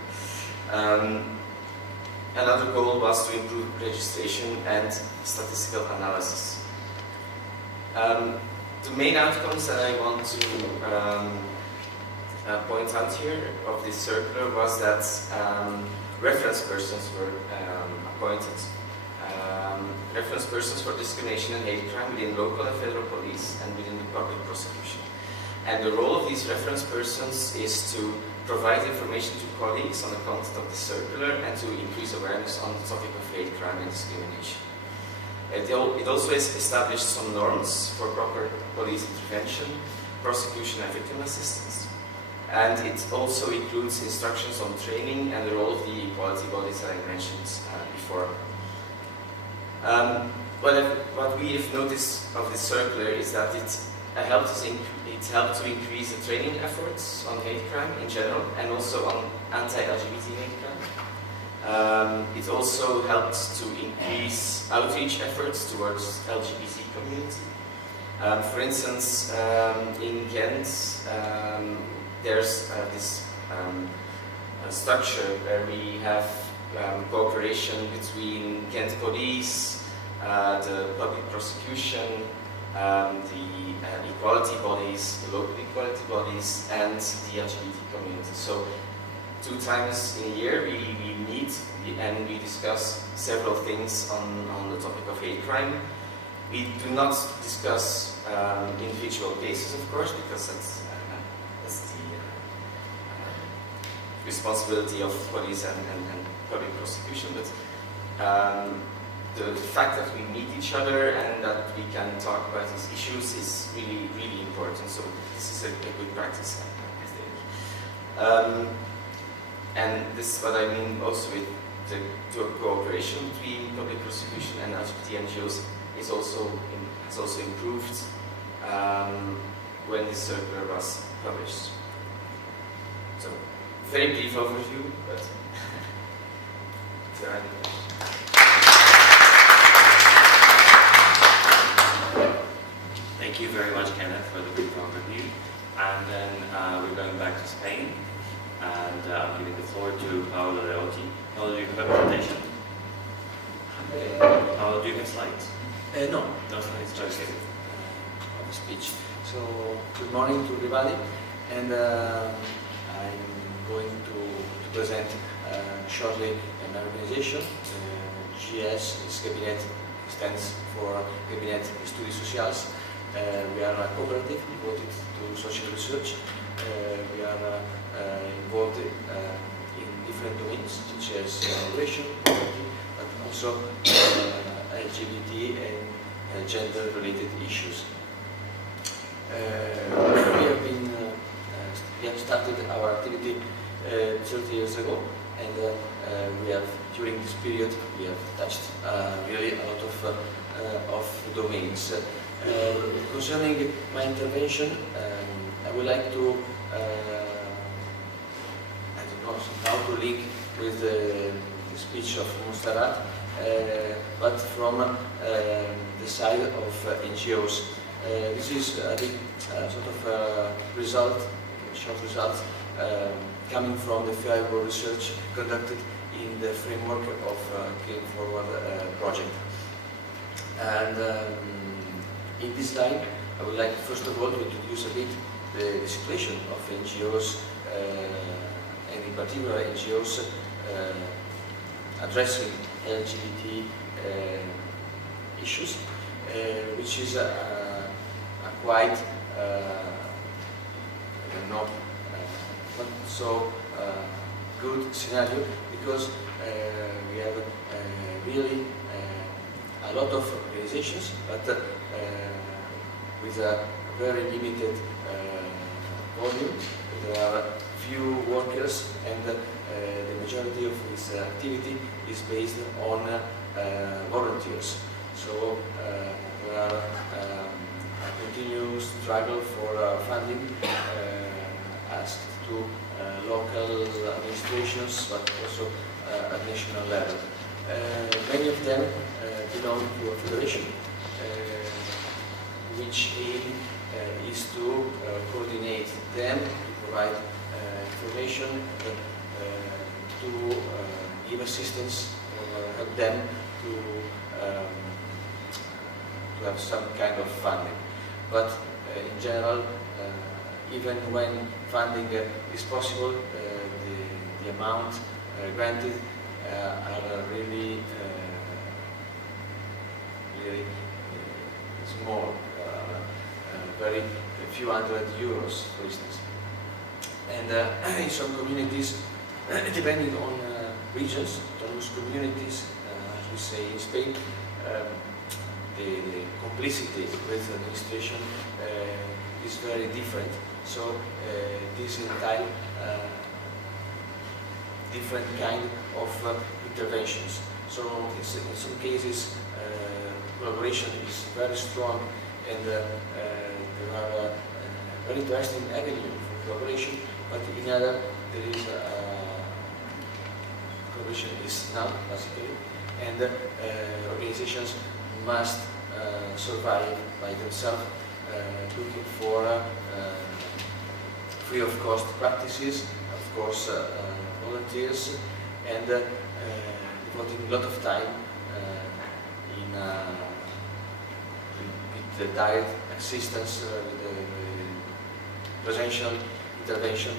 Another goal was to improve registration and statistical analysis. The main outcomes that I want to point out here of this circular was that reference persons were appointed. Reference persons for discrimination and hate crime within local and federal police and within the public prosecution. And the role of these reference persons is to provide information to colleagues on the content of the circular and to increase awareness on the topic of hate crime and discrimination. It also has established some norms for proper police intervention, prosecution and victim assistance. And it also includes instructions on training and the role of the equality bodies that I mentioned before. What we have noticed of this circular is that it helped to increase the training efforts on hate crime in general and also on anti-LGBT hate crime. It also helped to increase outreach efforts towards LGBT community. For instance, in Ghent, there's this structure where we have cooperation between Ghent police, the public prosecution, the equality bodies, the local equality bodies, and the LGBT community. So 2 times in a year we meet and we discuss several things on the topic of hate crime. We do not discuss individual cases, of course, because that's the responsibility of police and public prosecution. But the fact that we meet each other and that we can talk about these issues is really, really important. So this is a good practice, I think. And this is what I mean also with the cooperation between public prosecution and LGBT NGOs has also improved when this circular was published. So, very brief overview, but if there are any questions. Thank you very much, Kenneth, for the brief overview. And then we're going back to Spain, and I'm giving the floor to Paolo Leotti. Paolo, do you have a presentation? Paolo, do you have slides? No. No slides, Just okay. a speech. So, good morning to everybody, and I'm going to present shortly an organization. GES-Cabinet stands for Cabinet Estudis Socials. We are a cooperative devoted to social research. We are involved in different domains such as migration, poverty, but also LGBT and gender-related issues. We have started our activity 30 years ago, and we have, during this period, we have touched really a lot of domains. Concerning my intervention, I would like to, I don't know, somehow to link with the speech of Montserrat, but from the side of NGOs. This is a big sort of short result coming from the field research conducted in the framework of Clean Forward project. And in this line, I would like first of all to introduce a bit the situation of NGOs, and in particular NGOs addressing LGBT issues, which is a quite, I don't know, not so good scenario, because we have really a lot of organizations, but with a very limited volume. There are few workers, and the majority of this activity is based on volunteers. So there are a continuous struggle for funding asked to local administrations, but also at national level. Many of them belong to a federation, which aim is to coordinate them, to provide information, to give assistance, or help them to have some kind of funding. But in general, even when funding is possible, the amount granted are really small, very few hundred euros, for instance. And in some communities, depending on regions, autonomous communities, as we say in Spain, the complicity with administration is very different. So this entails different kind of interventions. So in some cases, collaboration is very strong, and there are very interesting avenues for collaboration. But in other, there is collaboration is none, basically, and organizations must survive by themselves, looking for free of cost practices, of course, volunteers, and devoting a lot of time in with the direct assistance, with the presential intervention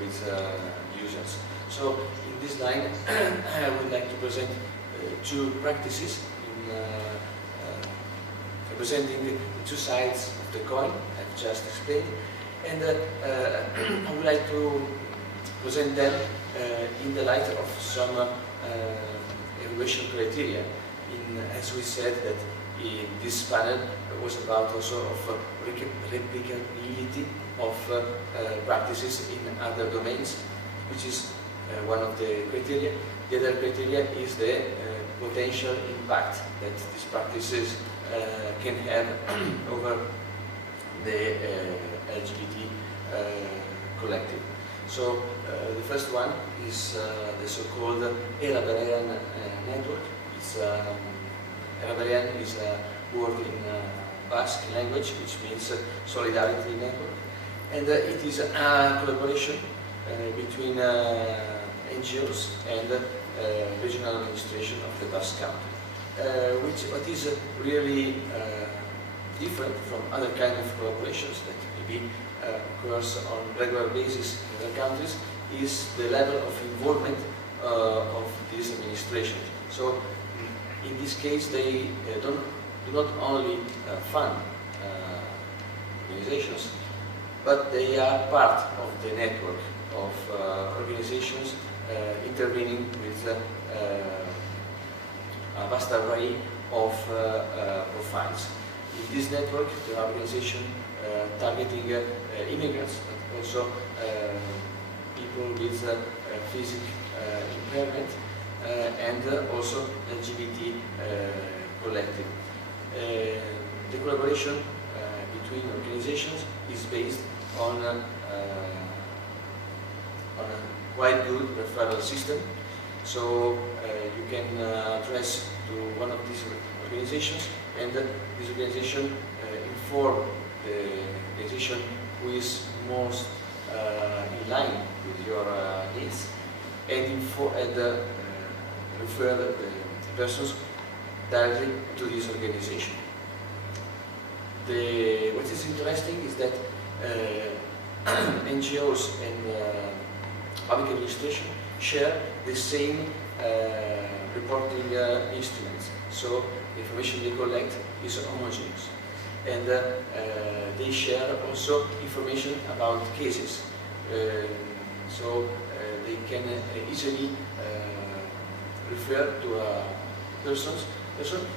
with users. So in this line, I would like to present two practices representing the two sides of the coin, I've just explained. And I would like to present them in the light of some evaluation criteria. As we said, that in this panel was about also of replicability of practices in other domains, which is one of the criteria. The other criteria is the potential impact that these practices can have over the LGBT collective. So the first one is the so-called Era-Berean network. It's Era-Berean is a word in Basque language, which means solidarity network, and it is a collaboration between NGOs and regional administration of the Basque country, what is really different from other kind of collaborations that maybe occurs on regular basis in other countries is the level of involvement of these administrations. So in this case, they do not only fund organizations, but they are part of the network of organizations intervening with a vast array of profiles. In this network, there are organizations targeting immigrants, but also people with physical impairment, and also LGBT collective. The collaboration between organizations is based on a quite good referral system. So you can address to one of these organizations, and this organization inform the organization who is most in line with your needs, and refer the persons directly to this organization. What is interesting is that NGOs and public administration share the same reporting instruments. So the information they collect is homogeneous. And they share also information about cases. So they can easily refer to a person,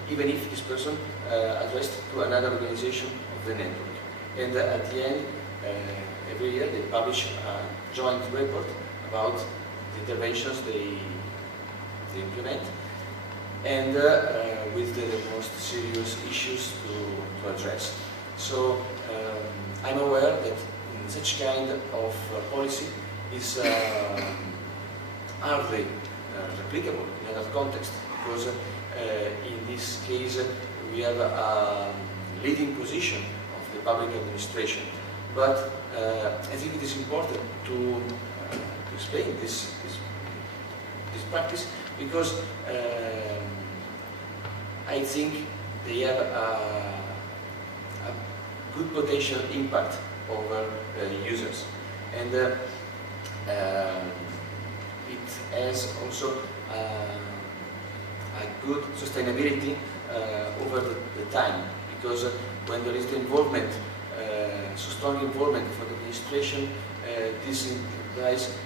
even if this person addressed to another organization of the network. And at the end, every year they publish a joint report about the interventions they implement, and with the most serious issues to address. So I'm aware that such kind of policy is hardly replicable in another context, because in this case we have a leading position of the public administration. But I think it is important to explain this practice, because I think they have a good potential impact over users, and it has also a good sustainability over the time, because when there is the involvement, so strong involvement for the administration, this implies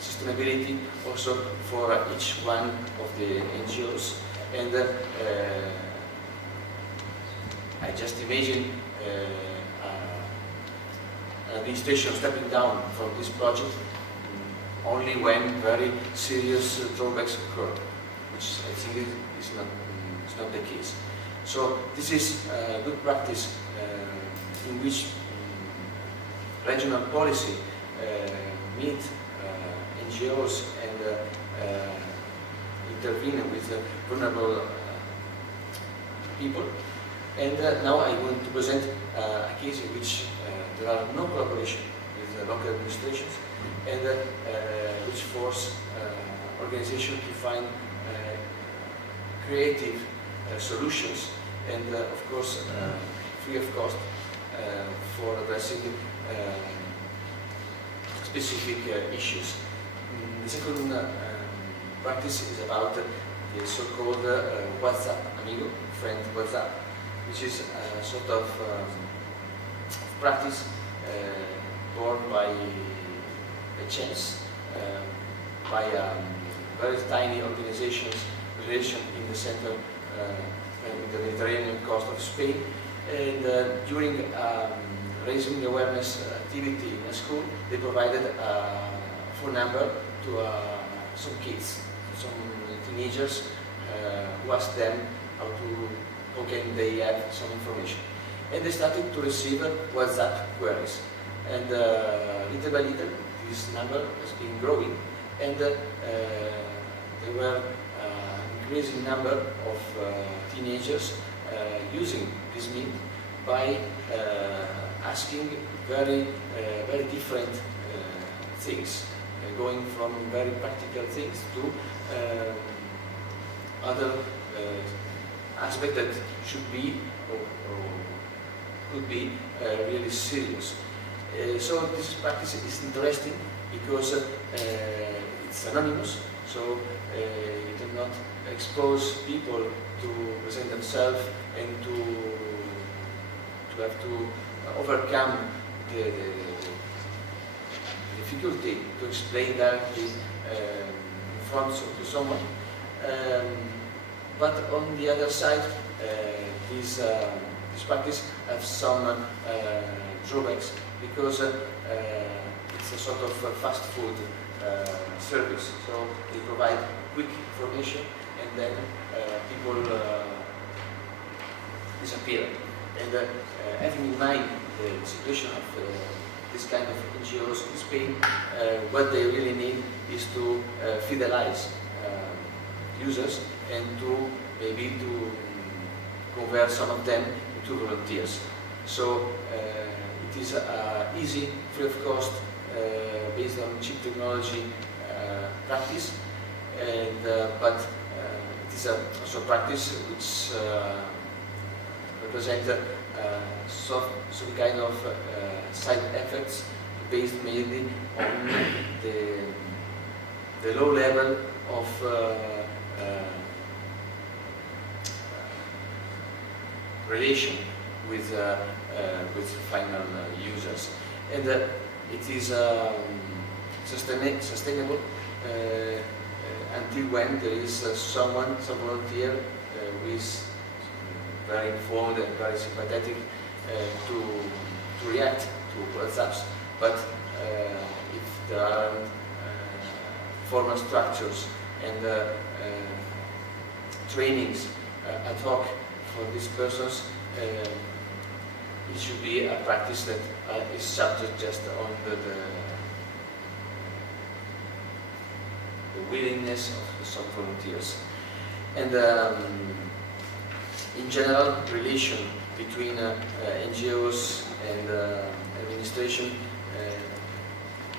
sustainability also for each one of the NGOs. And I just imagine an administration stepping down from this project only when very serious drawbacks occur, which I think is not the case. So this is a good practice in which regional policy meet NGOs and intervene with vulnerable people. And now I want to present a case in which there are no collaboration with the local administrations, and which force organizations to find creative solutions, and of course free of cost, for addressing specific issues. The second practice is about the so-called WhatsApp Amigo, friend WhatsApp, which is a sort of practice born by a chance, by very tiny organizations relation in the center, in the Mediterranean coast of Spain. And during raising awareness activity in a school, they provided a phone number to some kids, some teenagers, who asked them how can they have some information. And they started to receive WhatsApp queries. And little by little, this number has been growing, and there were increasing number of teenagers using this means by asking very different things, going from very practical things to other aspects that should be or could be really serious. So this practice is interesting because it's anonymous, so you cannot expose people to present themselves and to have to overcome the difficulty to explain directly in front of someone. But on the other side, this practice has some drawbacks, because it's a sort of fast food service. So they provide quick information, and then people disappear. And having in mind the situation of this kind of NGOs in Spain, what they really need is to fidelize users and to maybe to convert some of them into volunteers. So it is easy, free of cost, based on cheap technology practice, and but it is also a practice which represents some kind of side effects based mainly on the low level of relation with final users, and it is sustainable until when there is some volunteer who is very informed and very sympathetic to react to WhatsApps. But if there are formal structures and trainings ad hoc for these persons, it should be a practice that is subject just on the willingness of some volunteers. And in general, relation between NGOs and administration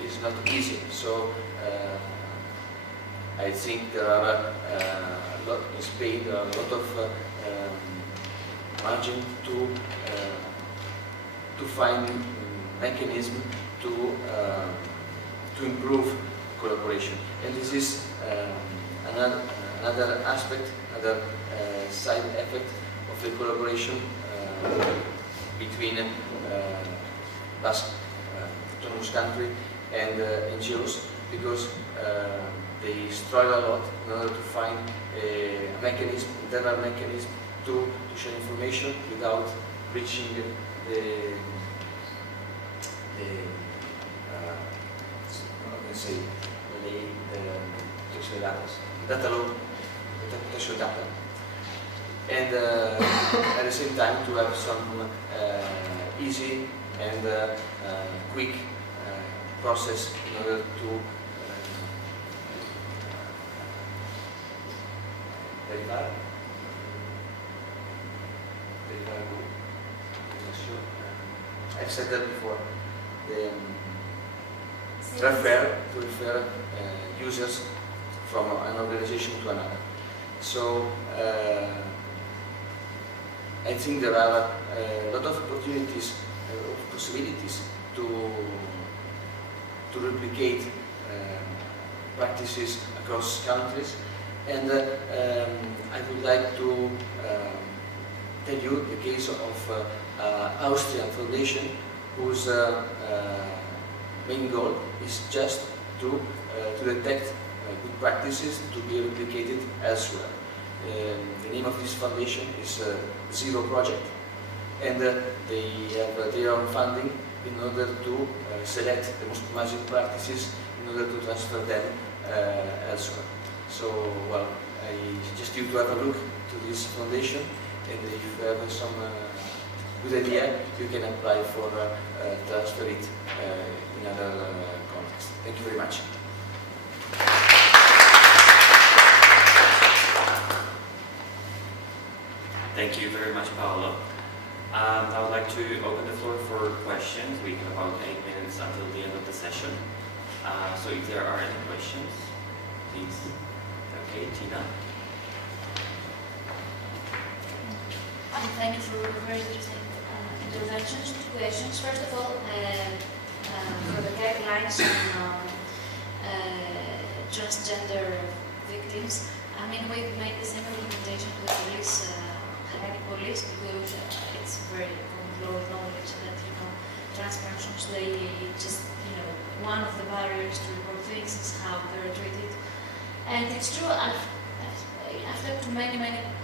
is not easy. So I think there are a lot in Spain. There are a lot of margin to find mechanism to improve collaboration. And this is another aspect, another side effect of the collaboration between Basque autonomous country and NGOs, because they struggle a lot in order to find a mechanism, internal mechanism to share information without breaching data law, protection data, and at the same time to have some easy and quick process in order to verify. I've said that before. Refer users from an organization to another. So I think there are a lot of opportunities, possibilities to replicate practices across countries, And I would like to tell you the case of Austrian Foundation, whose main goal is just to detect good practices to be replicated elsewhere. The name of this foundation is Zero Project, and they have their own funding in order to select the most promising practices in order to transfer them elsewhere. So, well, I suggest you to have a look to this foundation, and if you have some good idea, you can apply for transfer it in other contexts. Thank you very much. Thank you very much, Paolo. I would like to open the floor for questions. We have about 8 minutes until the end of the session. So if there are any questions, please. Okay, Tina. Thank you for very interesting interventions. 2 questions. First of all, for the guidelines on transgender victims, I mean, we've made the same implementation to the police, Hellenic police, because it's very common knowledge that, you know, trans persons, they just, you know, one of the barriers to report things is how they're treated. And it's true, I've talked to many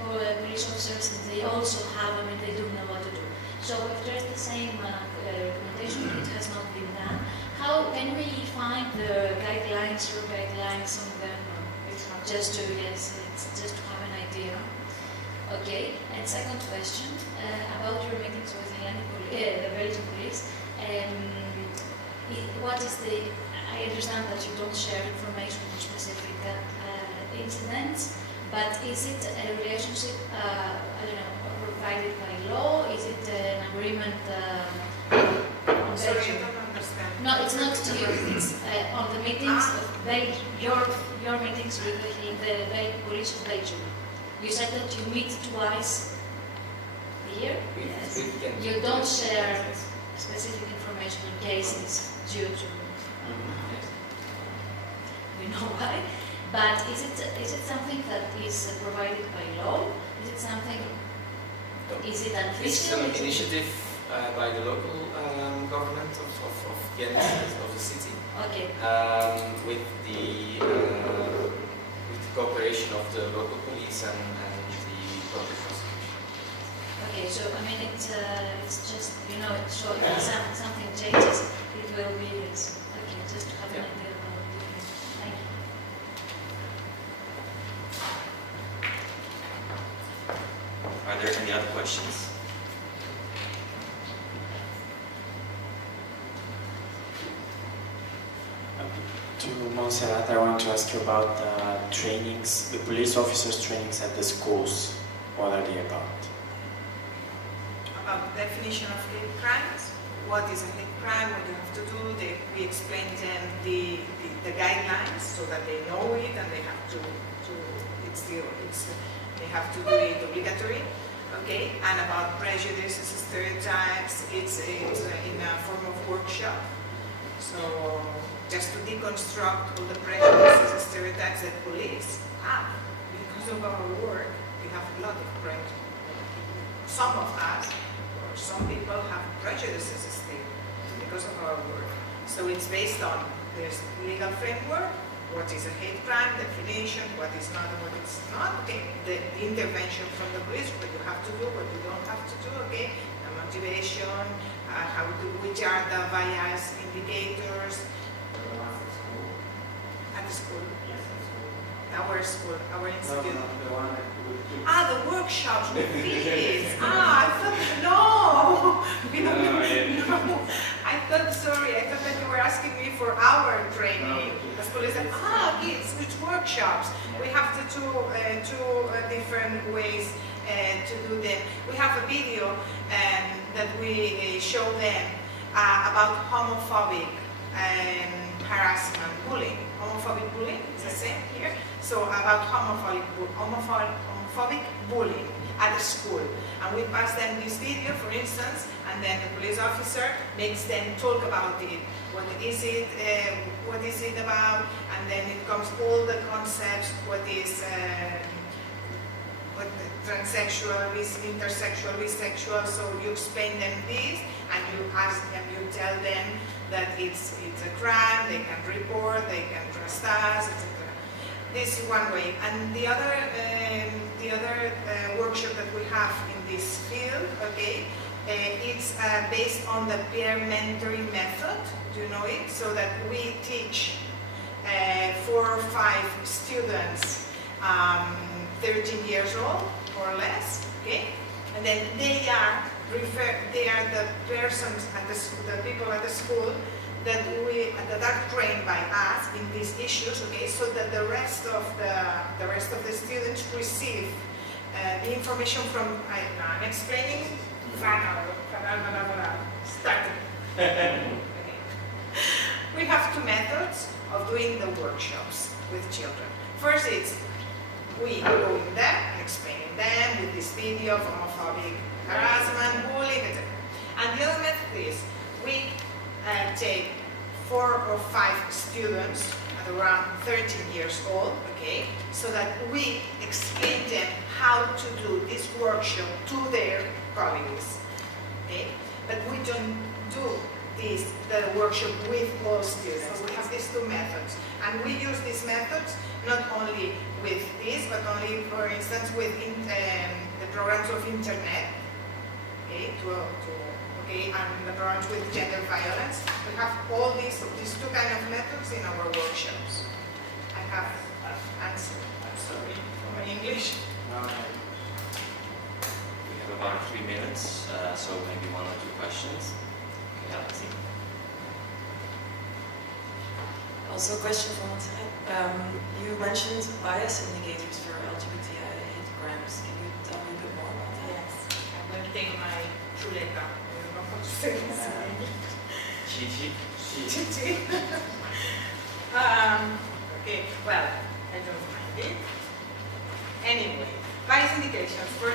police officers, and they also have, I mean, they do know what to do. So we've tried the same recommendation, it has not been done. How can we find the guidelines or guidelines on them? Just to, yes, it's just to have an idea. Okay, and second question, about your meetings with the Belgian police. What is the, I understand that you don't share information on specific incidents, but is it a relationship, I don't know, provided by law? Is it an agreement on Sorry, Belgium? I don't understand. No, it's not to you. It's on the meetings of your meetings with the police of Belgium. You said that you meet twice a year. Yes. You don't share specific information on cases due to we know why. But is it something that is provided by law? Is it something? Is it an It's official? an initiative by the local government of Kenneth, of the city, Okay. with the cooperation of the local police and the public prosecution. Okay, so I mean it's just, you know, so if something changes, it will be yes. Okay, just to have an idea about it. Thank you. Are there any other questions? To Montserrat, I want to ask you about trainings, the police officers' trainings at the schools. What are they about? About the definition of hate crimes, what is a hate crime, what you have to do. We explain them the guidelines so that they know it, and they have to they have to do it obligatory. Okay, and about prejudices, stereotypes, it's in a form of workshop. So just to deconstruct all the prejudices and stereotypes that police have because of our work, we have a lot of prejudice. Some of us, or some people, have prejudices still because of our work. So it's based on there's legal framework, what is a hate crime, definition, what is not and what is not, okay, the intervention from the police, what you have to do, what you don't have to do, okay, the motivation, which are the bias indicators. At the school? Yes, at school. Our school, our institute. The one that The workshops with kids. I thought, no. We don't no. I thought, sorry, I thought that you were asking me for our training. The school is like, kids, which workshops? We have two different ways to do them. We have a video that we show them about homophobic harassment, bullying, homophobic bullying, it's the same here. So about homophobic bullying at the school. And we pass them this video, for instance, and then the police officer makes them talk about it. What is it about? And then it comes all the concepts, what transsexual, intersexual, bisexual. So you explain them this, and you ask them, you tell them that it's a crime, they can report, they can trust us, etc. This is one way. And the other workshop that we have in this field, okay, it's based on the peer mentoring method. Do you know it? So that we teach 4 or 5 students, 13 years old or less, okay, and then they are the persons at the people at the school that are trained by us in these issues, okay, so that the rest of the students receive the information from, I'm explaining, starting. Okay. We have 2 methods of doing the workshops with children. First is, we go in there and explaining them with this video of homophobic harassment, bullying, etc. And the other method is, we take 4 or 5 students at around 13 years old, okay, so that we explain them how to do this workshop to their colleagues, okay? But we don't do the workshop with all students. So we have these 2 methods, and we use these methods not only with this, but only, for instance, with the programs of internet, okay, and the programs with gender violence. We have all these 2 kind of methods in our workshops. I have answered. I'm sorry for my English. We have about 3 minutes, so maybe 1 or 2 questions. Yeah, let's see. Also a question for Montserrat. You mentioned bias indicators for LGBTI hate crimes. Can you tell me a bit more about that? Yes, I'm going to take my chuleta. I don't know how to say this in English. Chichi? Chichi. Okay, well, I don't mind it. Anyway, bias indications. For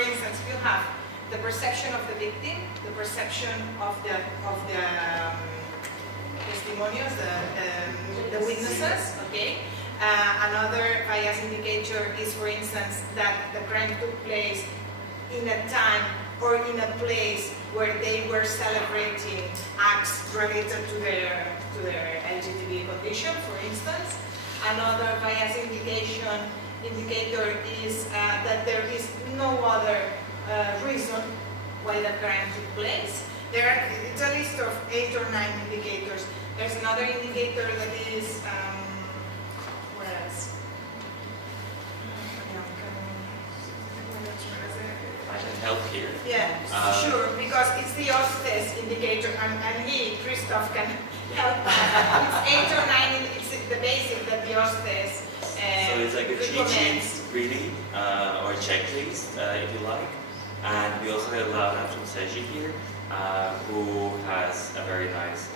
instance, you have the perception of the victim, the perception of the testimonials, the witnesses, okay? Another bias indicator is, for instance, that the crime took place in a time or in a place where they were celebrating acts related to their LGBT condition, for instance. Another bias indicator is that there is no other reason why the crime took place. It's a list of 8 or 9 indicators. There's another indicator that is, what else? I can help here. Yeah, sure, because it's the hostess indicator, and Christoph, can help. It's 8 or 9, it's the basic that the hostess So it's like a cheat sheet, recommends. really, or a checklist, if you like. And we also have Laura from Serra here, who has a very nice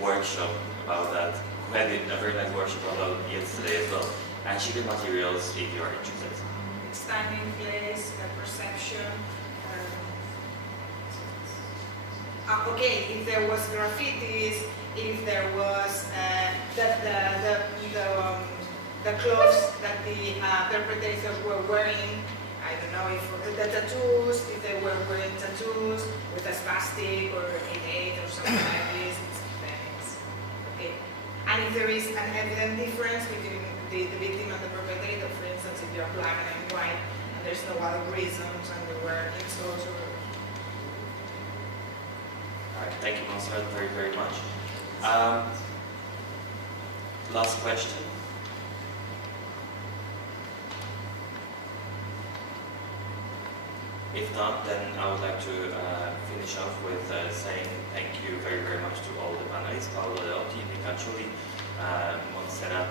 workshop about that, who had a very nice workshop about yesterday as well. And she did materials if you are interested. It's time and place, perception. Okay, if there was graffitis, if there was the clothes that the perpetrators were wearing, I don't know if the tattoos, if they were wearing tattoos with a spastic or 8/8 or something like this, it's okay. And if there is an evident difference between the victim and the perpetrator, for instance, if you're black and I'm white, and there's no other reasons, and there were insults or... All right, thank you, Montserrat, very, very much. Last question. If not, then I would like to finish off with saying thank you very, very much to all the panelists, Paolo, Leotti, Antijoule, Montserrat,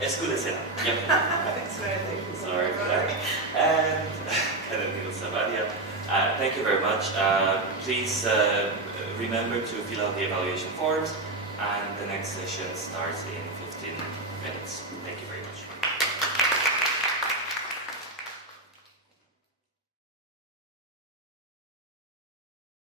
Escudé, Serra. Yep. It's very difficult. Sorry for that. And much. Please remember to fill out the evaluation forms, and the next session starts in 15 minutes. Thank you very much.